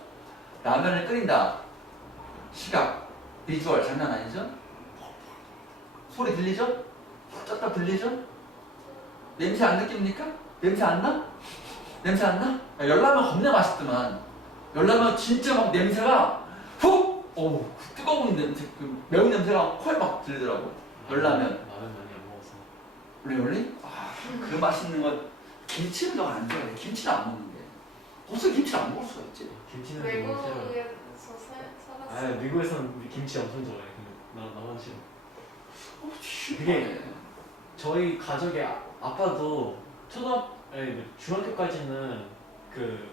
라면을 끓인다. 시각, 비주얼 장난 아니죠? 소리 들리죠? 쪘다 들리죠? 냄새 안 느낍니까? 냄새 안 나? 냄새 안 나? 열라면 겁나 맛있더만. 열라면 진짜 막 냄새가 훅! 어우 뜨거운 냄새, 그 매운 냄새가 코에 막 들리더라고. 열라면. 라면 많이 안 먹어서. 원래? 그 맛있는 건 김치는 더 안 좋아해. 김치는 안 먹는데. 어떻게 김치를 안 먹을 수가 있지? 김치는 너무 싫어요. 외국에서 살았어요. 미국에서는 김치 엄청 좋아해. 근데 나만 싫어. 그게 그게 저희 가족의 아빠도 중학교까지는 그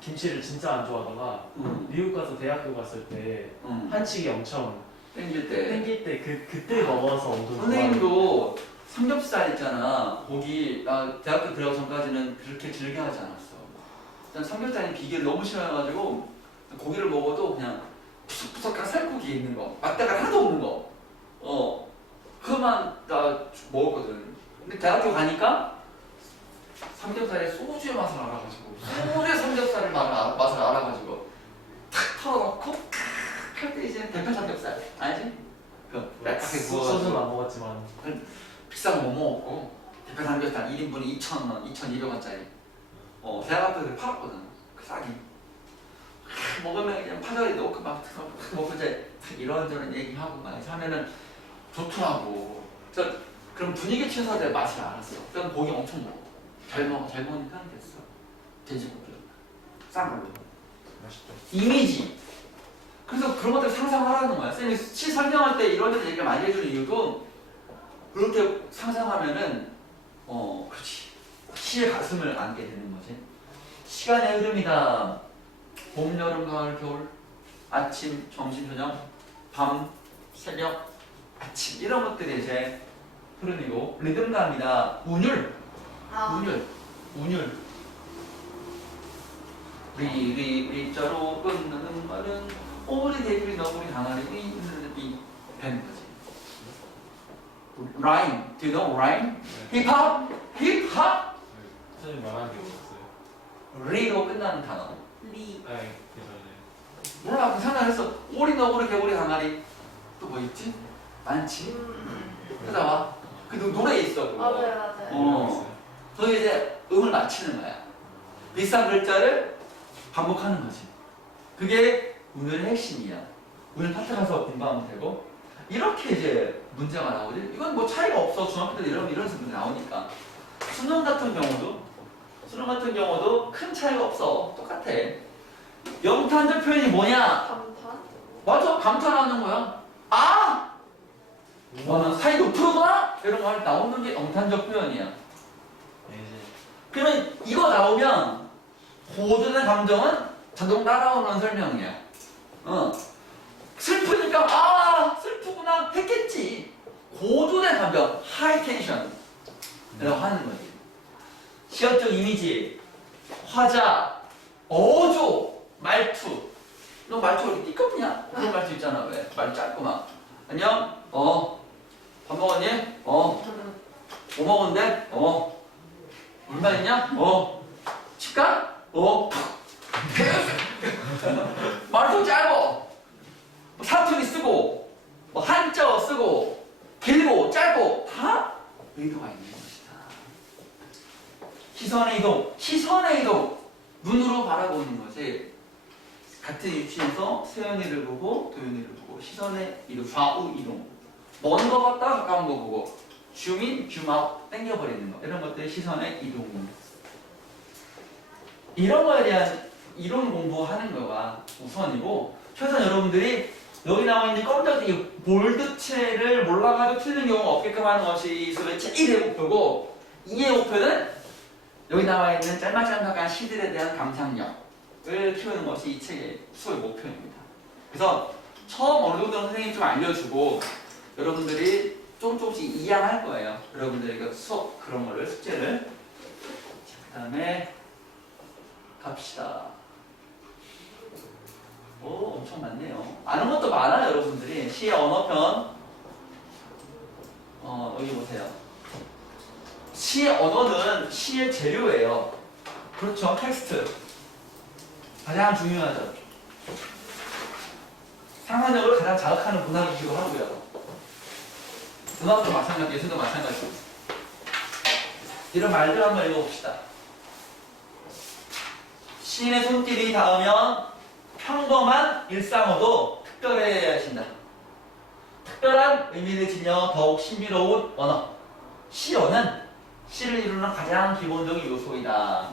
김치를 진짜 안 좋아하다가 미국 가서 대학교 갔을 때 한식이 엄청 땡길 때 땡길 때 그때 먹어서 엄청 선생님도 삼겹살 있잖아. 고기 나 대학교 들어가기 전까지는 그렇게 즐겨 하지 않았어. 일단 삼겹살이 비계를 너무 싫어해가지고 고기를 먹어도 그냥 푸석푸석한 살코기 있는 거, 맛대가 하나도 없는 거. 그거만 나 먹었거든. 근데 대학교 가니까 삼겹살의 소주의 맛을 알아가지고 소주의 삼겹살의 맛을 알아가지고 탁 털어놓고 할 때 이제 대패 삼겹살 알지? 그 소주는 안 먹었지만 비싼 거 못 먹었고 대패 삼겹살 1인분이 2,000원, 2,200원짜리 대학 앞에서 팔았거든. 그 싸게 먹으면 그냥 파절이 넣고 막 먹고 이제 이런저런 얘기하고 막 이렇게 하면은 좋더라고. 그래서 그런 분위기 취해서 맛을 알았어. 그럼 고기 엄청 먹어. 잘 먹으니까 됐어. 돼지고기 싼 걸로. 맛있죠. 이미지. 그래서 그런 것들 상상하라는 거야. 쌤이 시 설명할 때 이런 데서 얘기를 많이 해주는 이유도 그렇게 상상하면은 그렇지. 시의 가슴을 안게 되는 거지. 시간의 흐름이다. 봄, 여름, 가을, 겨울, 아침, 점심, 저녁, 밤, 새벽, 아침 이런 것들이 이제 흐름이고 리듬감이다. 운율. 운율. 리자로 끝나는 말은 오리 대구리 너구리 항아리 이 밴 거지. Rhyme. Do you know rhyme? 힙합? 힙합? 선생님 말하는 게 뭐였어요? 리로 끝나는 단어. 리. 네, 괜찮아요. 몰라. 그 생각했어. 오리 너구리 개구리 항아리 또 뭐 있지? 많지. 찾아와. 그 노래에 있어. 그거. 맞아요. 거기 이제 음을 맞추는 거야. 비슷한 글자를 반복하는 거지. 그게 운율의 핵심이야. 운율 파트 가서 공부하면 되고 이렇게 이제 문제가 나오지. 이건 뭐 차이가 없어. 중학교 때 이런 문제 나오니까. 수능 같은 경우도 큰 차이가 없어. 똑같아. 영탄적 표현이 뭐냐? 감탄? 맞아. 감탄하는 거야. 아! 너는 사이 높구나? 이런 거 나오는 게 영탄적 표현이야. 그러면 이거 나오면 고전의 감정은 자동 따라오는 설명이야. 슬프니까 아 슬프구나 했겠지. 고전의 감정, 하이 텐션 이라고 하는 거지. 시각적 이미지, 화자, 어조, 말투. 너 말투가 이렇게 띠껍냐? 그런 말투 있잖아. 왜? 말 짧고 막 안녕? 밥 먹었니? 뭐 먹었는데? 얼마 있냐? 시가 말도 짧고 사투리 쓰고 뭐 한자어 쓰고 길고 짧고 다 의도가 있는 것이다. 시선의 이동 눈으로 바라보는 거지. 같은 위치에서 세연이를 보고 도연이를 보고 시선의 이동 좌우 이동 먼 거 봤다가 가까운 거 보고 줌인 줌아웃 당겨버리는 거 이런 것들이 시선의 이동입니다. 이런 거에 대한 이론 공부하는 거가 우선이고 최소한 여러분들이 여기 나와 있는 검정색 볼드체를 몰라가지고 틀리는 경우가 없게끔 하는 것이 이 수업의 제1의 목표고 2의 목표는 여기 나와 있는 짤막짤막한 시들에 대한 감상력을 키우는 것이 이 책의 수업의 목표입니다. 그래서 처음 어느 정도는 선생님이 좀 알려주고 여러분들이 조금씩 이해할 거예요. 여러분들이 그 수업 그런 거를 숙제를 그 다음에 갑시다. 오, 엄청 많네요. 아는 것도 많아요, 여러분들이. 시의 언어편. 여기 보세요. 시의 언어는 시의 재료예요. 그렇죠, 텍스트. 가장 중요하죠. 상상력을 가장 자극하는 문학이기도 하고요. 음악도 마찬가지, 예술도 마찬가지고. 이런 말들 한번 읽어봅시다. 시인의 손길이 닿으면 평범한 일상어도 특별해야 하신다. 특별한 의미를 지녀 더욱 신비로운 언어. 시어는 시를 이루는 가장 기본적인 요소이다.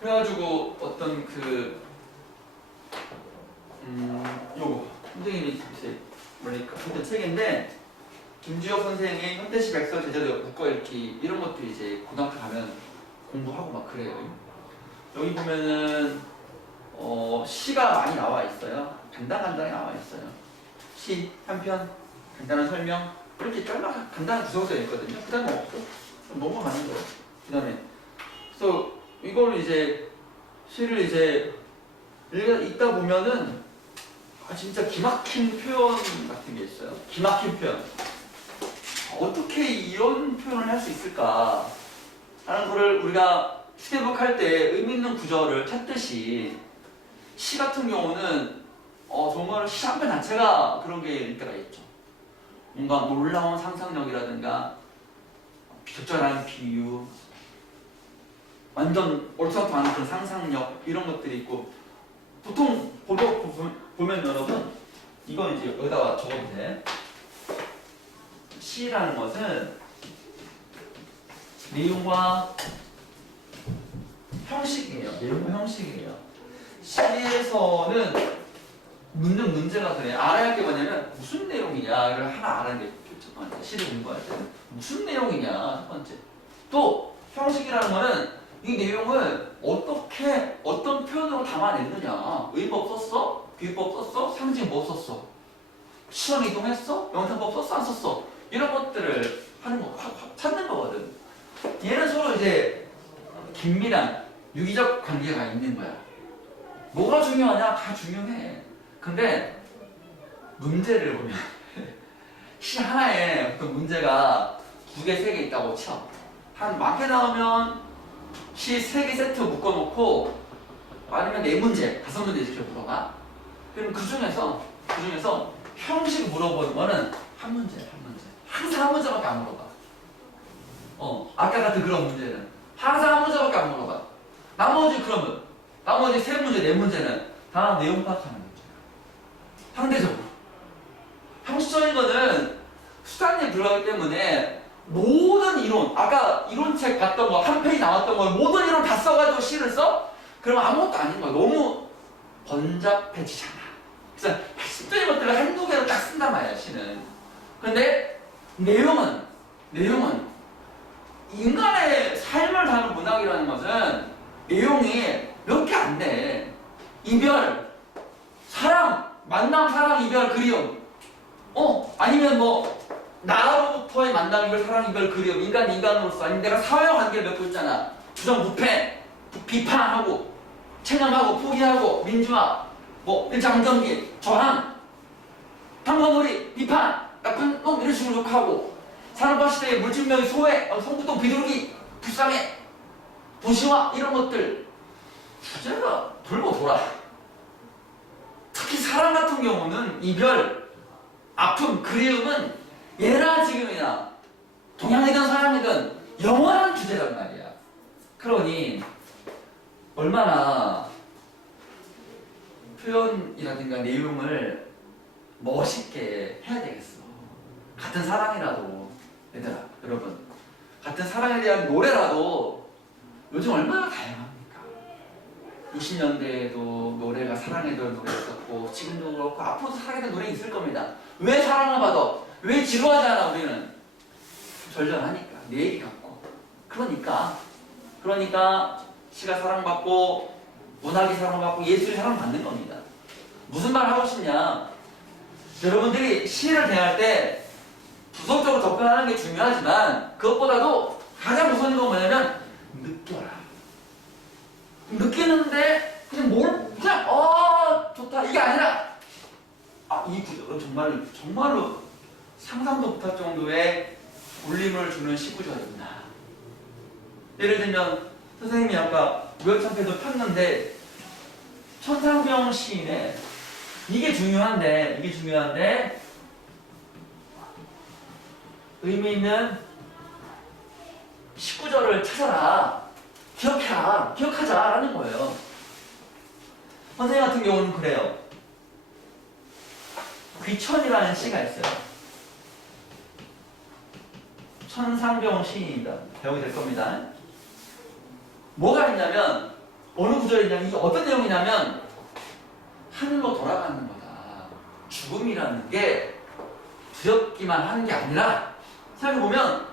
그래가지고 어떤 요거 선생님이 이제 뭐랄까 했던 책인데 김주혁 선생의 현대시 백서 제자도 묶어읽기 이런 것도 이제 고등학교 가면 공부하고 막 그래요. 여기 보면은 시가 많이 나와 있어요. 간단하게 나와 있어요. 시 한 편, 간단한 설명 이렇게 간단한 구성되어 있거든요. 그 다음에 없어. 너무 많은 거예요. 그 다음에 그래서 이걸 이제 시를 이제 읽다 보면은 진짜 기막힌 표현 같은 게 있어요. 기막힌 표현. 어떻게 이런 표현을 할 수 있을까 하는 거를 우리가 스텝북 할 때 의미 있는 구절을 찾듯이 시 같은 경우는 정말 시 한 편 자체가 그런 게 있을 때가 있죠. 뭔가 놀라운 상상력이라든가 적절한 비유 완전 얼토당토하는 그런 상상력 이런 것들이 있고 보통 보면 여러분 이건 이제 여기다가 적어도 돼. 시라는 것은 내용과 형식이에요. 내용과 형식이에요. 시에서는 묻는 문제가 그래. 알아야 할 게 뭐냐면 무슨 내용이냐를 하나 알아야 돼. 첫 번째 시를 공부할 때는 무슨 내용이냐 첫 번째. 또 형식이라는 거는 이 내용을 어떻게 어떤 표현으로 담아냈느냐. 의법 썼어? 비법 썼어? 상징 뭐 썼어? 시선 이동했어? 명상법 썼어? 안 썼어? 이런 것들을 하는 거 찾는 거거든. 얘는 서로 이제 긴밀한 유기적 관계가 있는 거야. 뭐가 중요하냐? 다 중요해. 근데 문제를 보면 시 하나에 어떤 문제가 2개, 3개 있다고 쳐. 한 많게 나오면 시 3개 세트 묶어놓고 아니면 4문제, 5문제 이렇게 물어봐. 그럼 그 중에서 형식 물어보는 거는 한 문제. 항상 한 문제밖에 안 물어봐. 아까 같은 그런 문제는 항상 한 문제밖에 안 물어봐. 나머지 3문제, 4문제는 다 내용 파악하는 문제야. 상대적으로. 형식적인 거는 수단에 들어가기 때문에 모든 이론, 아까 이론책 봤던 거, 한 페이지 나왔던 거 모든 이론 다 써가지고 시를 써? 그러면 아무것도 아닌 거야. 너무 번잡해지잖아. 그래서 핵심적인 것들을 한두 개로 딱 쓴단 말이야, 시는. 근데 내용은 인간의 삶을 다루는 문학이라는 것은 내용이 몇 개 안 돼. 이별, 사랑, 만남, 사랑, 이별, 그리움. 아니면 뭐 나로부터의 만남, 이별, 사랑, 이별, 그리움. 인간으로서. 아니면 내가 사회관계를 맺고 있잖아. 부정부패, 비판하고 체념하고 포기하고 민주화, 뭐 일장정기, 저항, 한번놀이, 비판, 나쁜 놈 이런 식으로 욕하고 산업화 시대의 물질명의 소외, 성부동 비둘기, 불쌍해. 도시화 이런 것들 주제가 돌고 돌아. 특히 사랑 같은 경우는 이별, 아픔, 그리움은 예나 지금이나 동양이든 서양이든 영원한 주제란 말이야. 그러니 얼마나 표현이라든가 내용을 멋있게 해야 되겠어. 같은 사랑이라도 얘들아 여러분 같은 사랑에 대한 노래라도 요즘 얼마나 다양합니까? 20년대에도 노래가 사랑에 대한 노래였었고 지금도 그렇고 앞으로도 사랑에 대한 노래 있을 겁니다. 왜 사랑을 받아? 왜 지루하지 않아 우리는? 절절하니까 내 얘기 같고 그러니까 시가 사랑받고 문학이 사랑받고 예술이 사랑받는 겁니다. 무슨 말 하고 싶냐? 여러분들이 시를 대할 때 부속적으로 접근하는 게 중요하지만 그것보다도 가장 우선인 건 뭐냐면 느껴라. 느끼는데 그냥 좋다 이게 아니라 이 구절은 정말로 상상도 못할 정도의 울림을 주는 시구절이구나. 예를 들면 선생님이 아까 우열창패도 폈는데 천상병 시인의 이게 중요한데 의미 있는 19절을 찾아라. 기억하자라는 거예요. 선생님 같은 경우는 그래요. 귀천이라는 시가 있어요. 천상병 시인입니다. 배우게 될 겁니다. 뭐가 있냐면 어느 구절이 있냐면 이게 어떤 내용이냐면 하늘로 돌아가는 거다. 죽음이라는 게 두렵기만 하는 게 아니라 생각해보면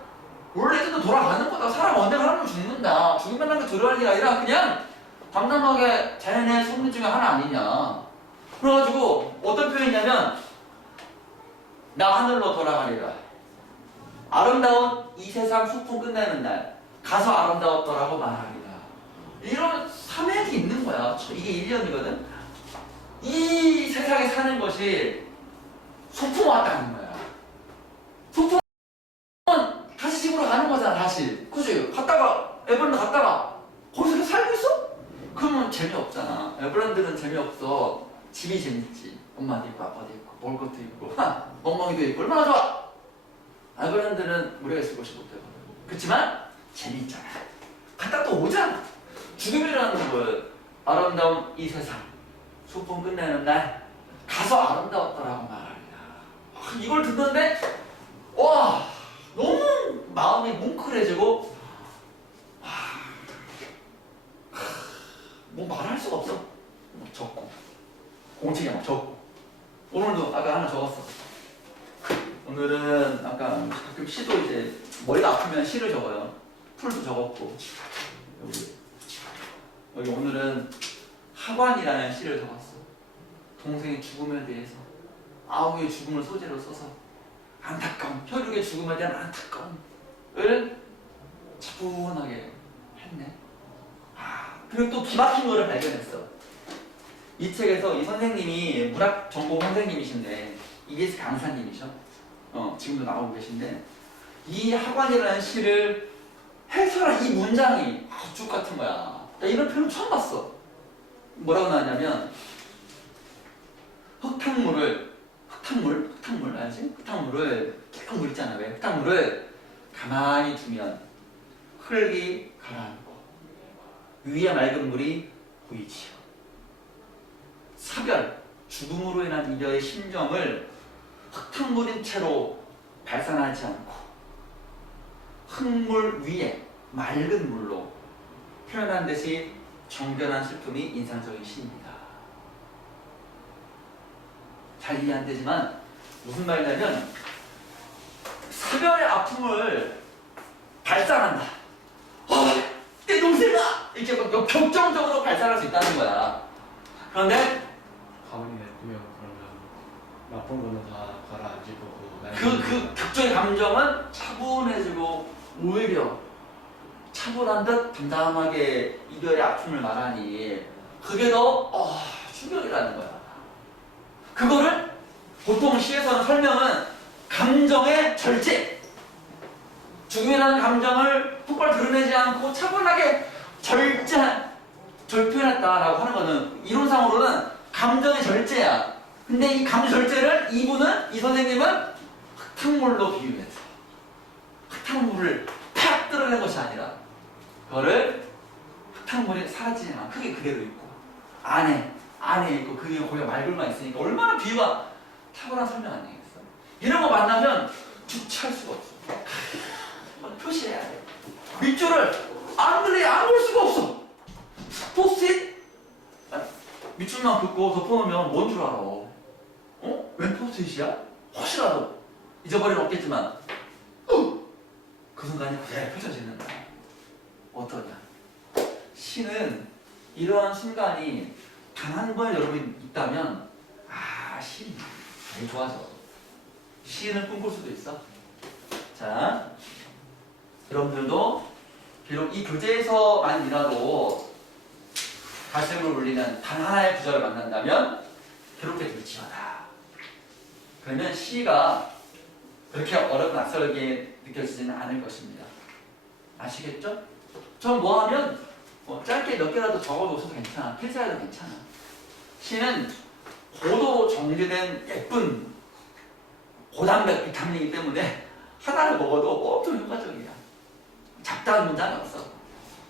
원래도 돌아가는 거다. 사람 언젠가 한 번 죽는다. 죽음이라는 게 두려워하는 게 아니라 그냥 담담하게 자연의 섭리 중에 하나 아니냐. 그래가지고 어떤 표현이냐면 나 하늘로 돌아가리라. 아름다운 이 세상 소풍 끝내는 날 가서 아름다웠더라고 말하리라. 이런 사맥이 있는 거야. 이게 1년이거든. 이 세상에 사는 것이 소풍 왔다는 거야. 소풍은 다시 집으로 가는 거잖아. 다시 그치? 에버랜드 갔다가 거기서 계속 살고 있어? 그러면 재미없잖아. 에버랜드는 재미없어. 집이 재밌지. 엄마도 있고 아빠도 있고 먹을 것도 있고 멍멍이도 있고 얼마나 좋아. 에버랜드는 우리가 있을 곳이 못되거든. 그렇지만 재미있잖아. 갔다 또 오잖아. 죽음이라는 걸 아름다운 이 세상 소풍 끝내는 날 가서 아름다웠더라고 말이야. 이걸 듣는데 와 너무 마음이 뭉클해지고 뭐 말할 수가 없어. 막 적고 공책에 막 적고 오늘도 아까 하나 적었어. 오늘은 아까 가끔 시도 이제 머리가 아프면 시를 적어요. 풀도 적었고 여기 오늘은 하관이라는 시를 적었어. 동생의 죽음에 대해서 아우의 죽음을 소재로 써서 안타까움, 혈육의 죽음에 대한 안타까움을 차분하게 했네. 그리고 또 기막힌 거를 발견했어. 이 책에서 이 선생님이 문학 전공 선생님이신데 EBS 강사님이셔. 지금도 나오고 계신데 이 하관이라는 시를 해설한 이 문장이 죽 같은 거야. 나 이런 표현 처음 봤어. 뭐라고 나왔냐면 흙탕물 알지? 흙탕물을 깨끗 물 있잖아. 왜? 흙탕물을 가만히 두면 흙이 가라앉고 위에 맑은 물이 보이지요. 사별, 죽음으로 인한 이별의 심정을 흙탕물인 채로 발산하지 않고 흙물 위에 맑은 물로 표현한 듯이 정결한 슬픔이 인상적인 시입니다. 잘 이해 안 되지만 무슨 말이냐면 사별의 아픔을 발산한다. 내 동생아! 이렇게 격정적으로 발산할 수 있다는 거야. 그런데 가만히 냅두면 그러면 나쁜 거는 다 가라앉을 거고 그 격정의 감정은 차분해지고 오히려 차분한 듯 담담하게 이별의 아픔을 말하니 그게 더 충격이라는 거야. 그거를 보통 시에서는 설명은 감정의 절제, 죽음이라는 감정을 똑바로 드러내지 않고 차분하게 절표해놨다라고 하는 거는 이론상으로는 감정의 절제야. 근데 이 감정 절제를 이 선생님은 흙탕물로 비유해서 흙탕물을 팍 뜯어낸 것이 아니라 그거를 흙탕물이 사라지지 않아. 흙이 그대로 있고 안에 있고 그게 거기가 말글만 있으니까 얼마나 비유가 탁월한 설명 아니겠어. 이런 거 만나면 주체할 수가 없어. 표시해야 돼. 밑줄을 안 볼 수가 없어. 포스트잇 밑줄만 긋고 덮어놓으면 뭔 줄 알아? 어? 웬 포스트잇이야? 혹시라도 잊어버리면 없겠지만 그 순간이 그대로 펼쳐지는 거야. 어떠냐? 시는 이러한 순간이 단 한 번 여러분이 있다면 시 많이 좋아져. 시인을 꿈꿀 수도 있어. 자, 여러분들도 비록 이 교재에서만이라도 가슴을 울리는 단 하나의 구절을 만난다면 괴롭게 될지어다. 그러면 시가 그렇게 어렵고 낯설게 느껴지지는 않을 것입니다. 아시겠죠? 전 뭐하면 짧게 몇 개라도 적어놓으셔도 괜찮아. 필사해도 괜찮아. 시는 고도로 정제된 예쁜 고단백 비타민이기 때문에 하나를 먹어도 엄청 효과적이야. 잡다한 문장이 없어.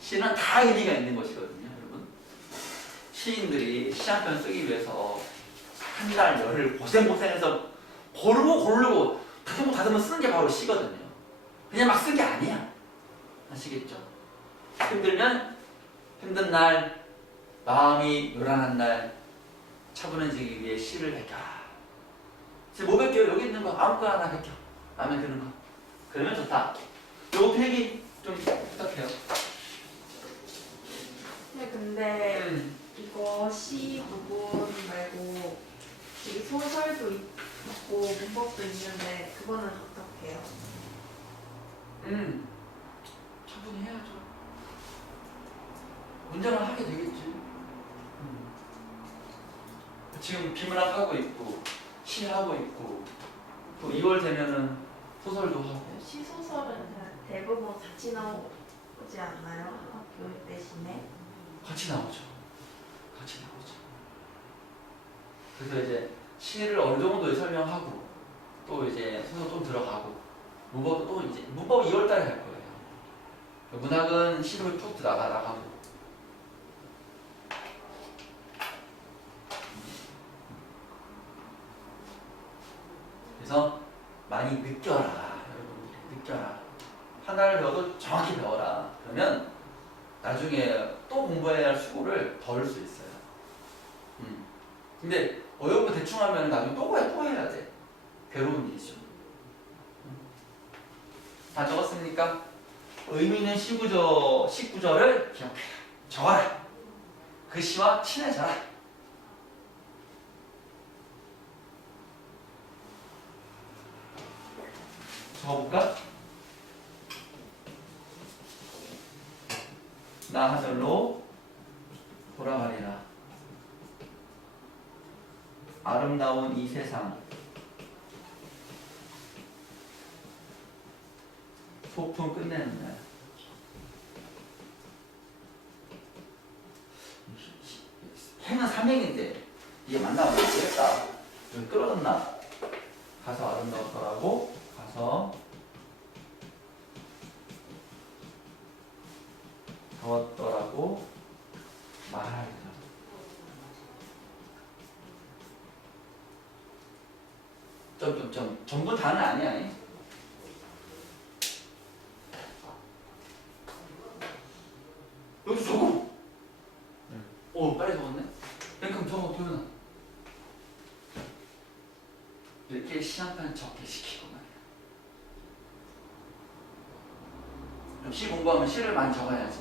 시는 다 의미가 있는 것이거든요, 여러분. 시인들이 시 한 편 쓰기 위해서 한 달 열흘 고생해서 고르고 다듬어 쓰는 게 바로 시거든요. 그냥 막 쓴 게 아니야. 아시겠죠? 힘든 날, 마음이 요란한 날 차분해지기 위해 시를 베껴라. 지금 뭐 베껴요? 여기 있는 거 아무거나 하나 베껴. 마음에 드는 거. 그러면 좋다. 요 필기 좀 부탁해요. 네, 근데 이거 시 부분 말고 여기 소설도 있고 문법도 있는데 그거는 어떻게 해요? 차분히 해야죠. 문장을 하게 되겠지. 지금 비문학 하고 있고 시 하고 있고 또 2월 되면은 소설도 하고. 시 소설은 대부분 같이 나오지 않나요? 학교 대신에? 같이 나오죠. 그래서 이제 시를 어느 정도 설명하고 또 이제 소설 좀 들어가고 문법도 또 이제 문법 2월 달에 할 거예요. 문학은 시로 쭉 나가고. 그래서 많이 느껴라, 여러분들. 느껴라. 하나를 배워도 정확히 배워라. 그러면 나중에 또 공부해야 할 수고를 덜 수 있어요. 근데 어렵고 대충 하면 나중에 또 해야 돼. 괴로운 일이죠. 다 적었습니까? 의미 있는 시구절을 기억해라. 적어라. 그 시와 친해져라. 적어볼까? 나 하늘로 돌아가리라. 아름다운 이 세상 소풍 끝내는 날. 해는 삼행인데 이게 만나면 되겠다. 여기 끌어졌나? 가서 아름다웠더라고. 가서 더웠더라고 말하리라. 전부 다는 아니야. 여기 적어. 오, 빨리 적었네. 그럼 적어, 도현아. 이렇게 시 한 편 적게 시키고 말이야. 그럼 시 공부하면 시를 많이 적어야지.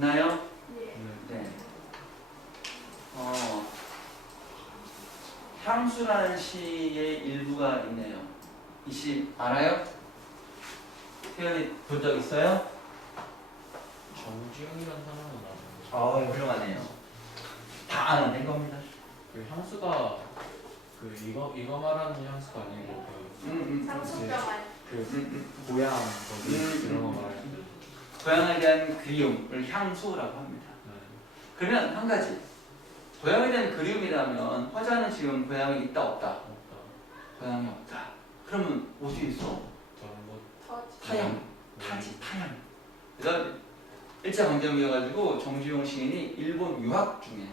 있나요? 예. 네. 향수라는 시의 일부가 있네요. 이 시 알아요? 태연이 본 적 있어요? 정지훈이라는 사람은 나는 훌륭하네요. 다 아는 된 겁니다. 그 향수가 그 이거 말하는 향수가 아니고 상수병 아니. 그 고향 거기 그런 거 말하는. 고향에 대한 그리움을 향수라고 합니다. 그러면 한 가지. 고향에 대한 그리움이라면 화자는 지금 고향에 있다 없다? 없다. 고향이 없다. 그러면 어디 있어? 다른 것. 터지. 타향. 타지, 타향. 그래서 일제강점기여가지고 정주영 시인이 일본 유학 중에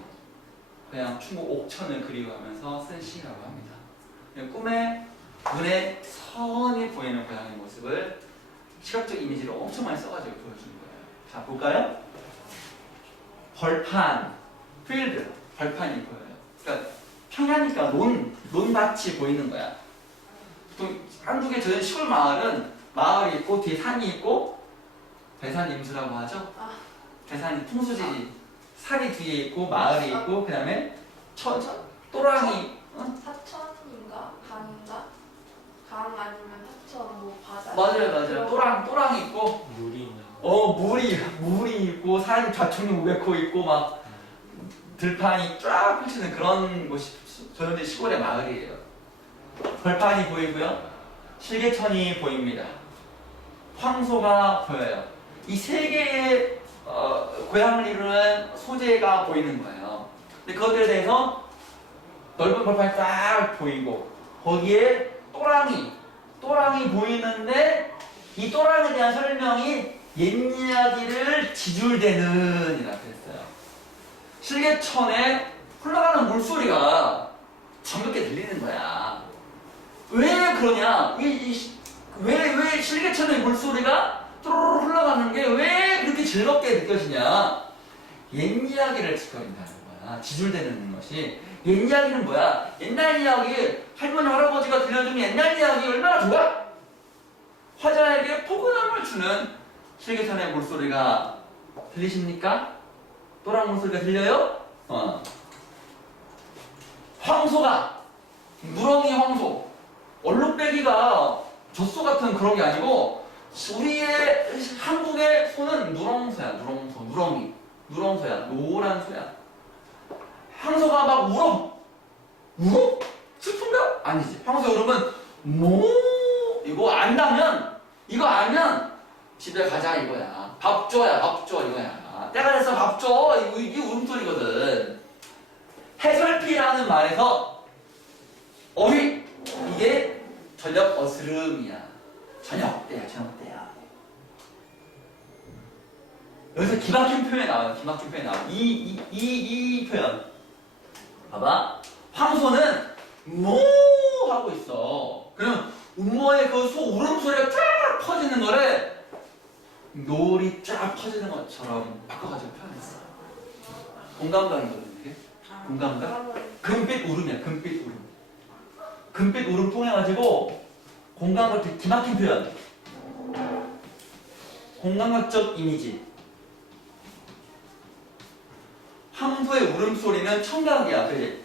그냥 충북 옥천을 그리워하면서 쓴 시라고 합니다. 꿈에 눈에 선이 보이는 고향의 모습을 시각적 이미지로 엄청 많이 써가지고 보여주는 거예요. 자, 볼까요? 벌판, 필드, 벌판이 보여요. 그러니까 평야니까 논밭이 보이는 거야. 보통 한국의 전 시골 마을은 마을이 있고 뒤에 산이 있고 배산 임수라고 하죠. 아. 배산이 통수지 산이 뒤에 있고 마을이 있고 그다음에 천천? 또랑이 사천인가? 강인가? 강 아니면 사천 뭐 바다. 맞아요. 또랑이 있고 물이 있는. 물이 있고 산 좌측면 우백호 있고 막 들판이 쫙 펼치는 그런 곳이 저는 시골의 마을이에요. 벌판이 보이고요. 실개천이 보입니다. 황소가 보여요. 이 세 개의 고향을 이루는 소재가 보이는 거예요. 근데 그것들에 대해서 넓은 벌판이 딱 보이고 거기에 또랑이 보이는데 이 또랑에 대한 설명이 옛 이야기를 지줄대는 이라고 했어요. 실개천에 흘러가는 물소리가 정겹게 들리는 거야. 왜 그러냐? 왜 실개천의 물소리가 또르르 흘러가는 게 왜 그렇게 즐겁게 느껴지냐? 옛 이야기를 지켜낸다는 거야. 지줄대는 것이. 옛 이야기는 뭐야? 옛날 이야기, 할머니, 할아버지가 들려주는 옛날 이야기 얼마나 좋아? 화자에게 포근함을 주는 실개천의 물소리가 들리십니까? 또랑 물소리가 들려요? 황소가, 누렁이 황소, 얼룩배기가 젖소 같은 그런 게 아니고 우리의 한국의 소는 누렁소야. 누렁소야. 노란 소야. 황소가 막 울어. 슬픈가? 아니지. 황소의 울음은 이거 알면 집에 가자 이거야. 밥 줘 이거야. 때가 돼서 밥 줘. 이게 울음소리거든. 해설피라는 말에서 어휘 이게 저녁 어스름이야. 저녁 때야. 여기서 기막힌 표현이 나와요. 이 표현. 봐봐. 황소는 하고 있어. 그럼 음모의 그 소 울음소리가 쫙 퍼지는 거를 노을이 쫙 퍼지는 것처럼 바꿔가지고 표현했어. 공감각이거든 이게. 공감각? 금빛 울음이야. 금빛 울음 통해가지고 공감각 기막힌 표현. 공감각적 이미지. 황소의 울음소리는 청각이야. 그지?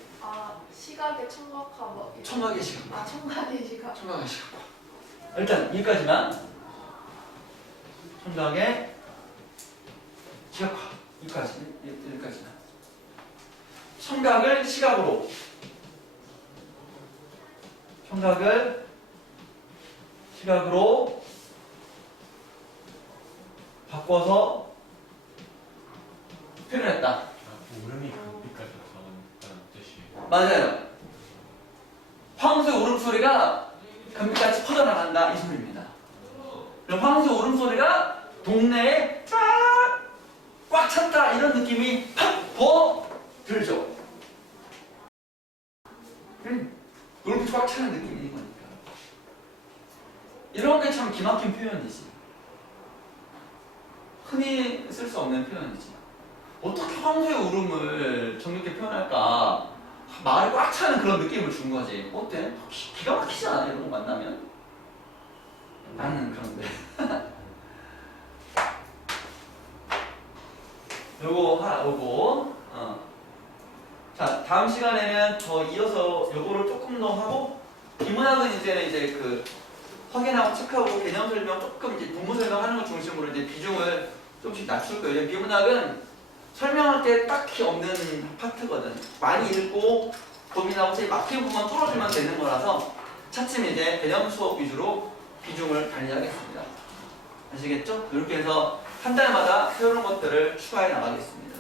시각의 청각화 뭐. 청각의 시각. 청각의 시각. 청각의 시각. 일단 여기까지만. 청각의 시각화. 여기까지만. 청각을 시각으로 바꿔서 표현했다. 울음이 금빛까지 나온다는 뜻이에요. 맞아요. 황소의 울음소리가 금빛같이 퍼져나간다 이 소리입니다. 그럼 황소의 울음소리가 동네에 꽉 찼다 이런 느낌이 팍 더 들죠. 울음이 꽉 차는 느낌인 거니까. 이런 게 참 기막힌 표현이지. 흔히 쓸 수 없는 표현이지. 어떻게 황소의 울음을 정겹게 표현할까? 말이 꽉 차는 그런 느낌을 준 거지. 어때? 기가 막히지 않아? 이런 거 만나면? 나는 그런데. 요거 하나 오고 자 다음 시간에는 더 이어서 요거를 조금 더 하고 비문학은 이제는 이제 그 확인하고 체크하고 개념 설명 조금 이제 동무 설명하는 것 중심으로 이제 비중을 조금씩 낮출 거예요. 비문학은 설명할 때 딱히 없는 파트거든. 많이 읽고 고민하고 제 막힌 부분만 뚫어주면 되는 거라서 차츰 이제 개념 수업 위주로 비중을 관리하겠습니다. 아시겠죠? 이렇게 해서 한 달마다 새로운 것들을 추가해 나가겠습니다.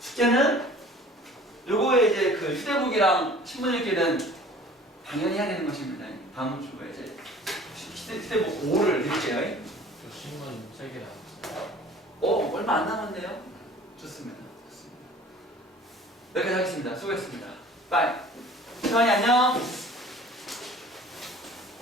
숙제는 요거에 이제 그 휴대북이랑 신문 읽기는 당연히 해야 되는 것입니다. 다음 주에 이제 휴대북 5를 드릴게요. 저 신문 3개 나왔어요. 얼마 안 남았네요. 좋습니다. 좋습니다. 여기까지 하겠습니다. 수고했습니다. 빠이. 태환이 안녕.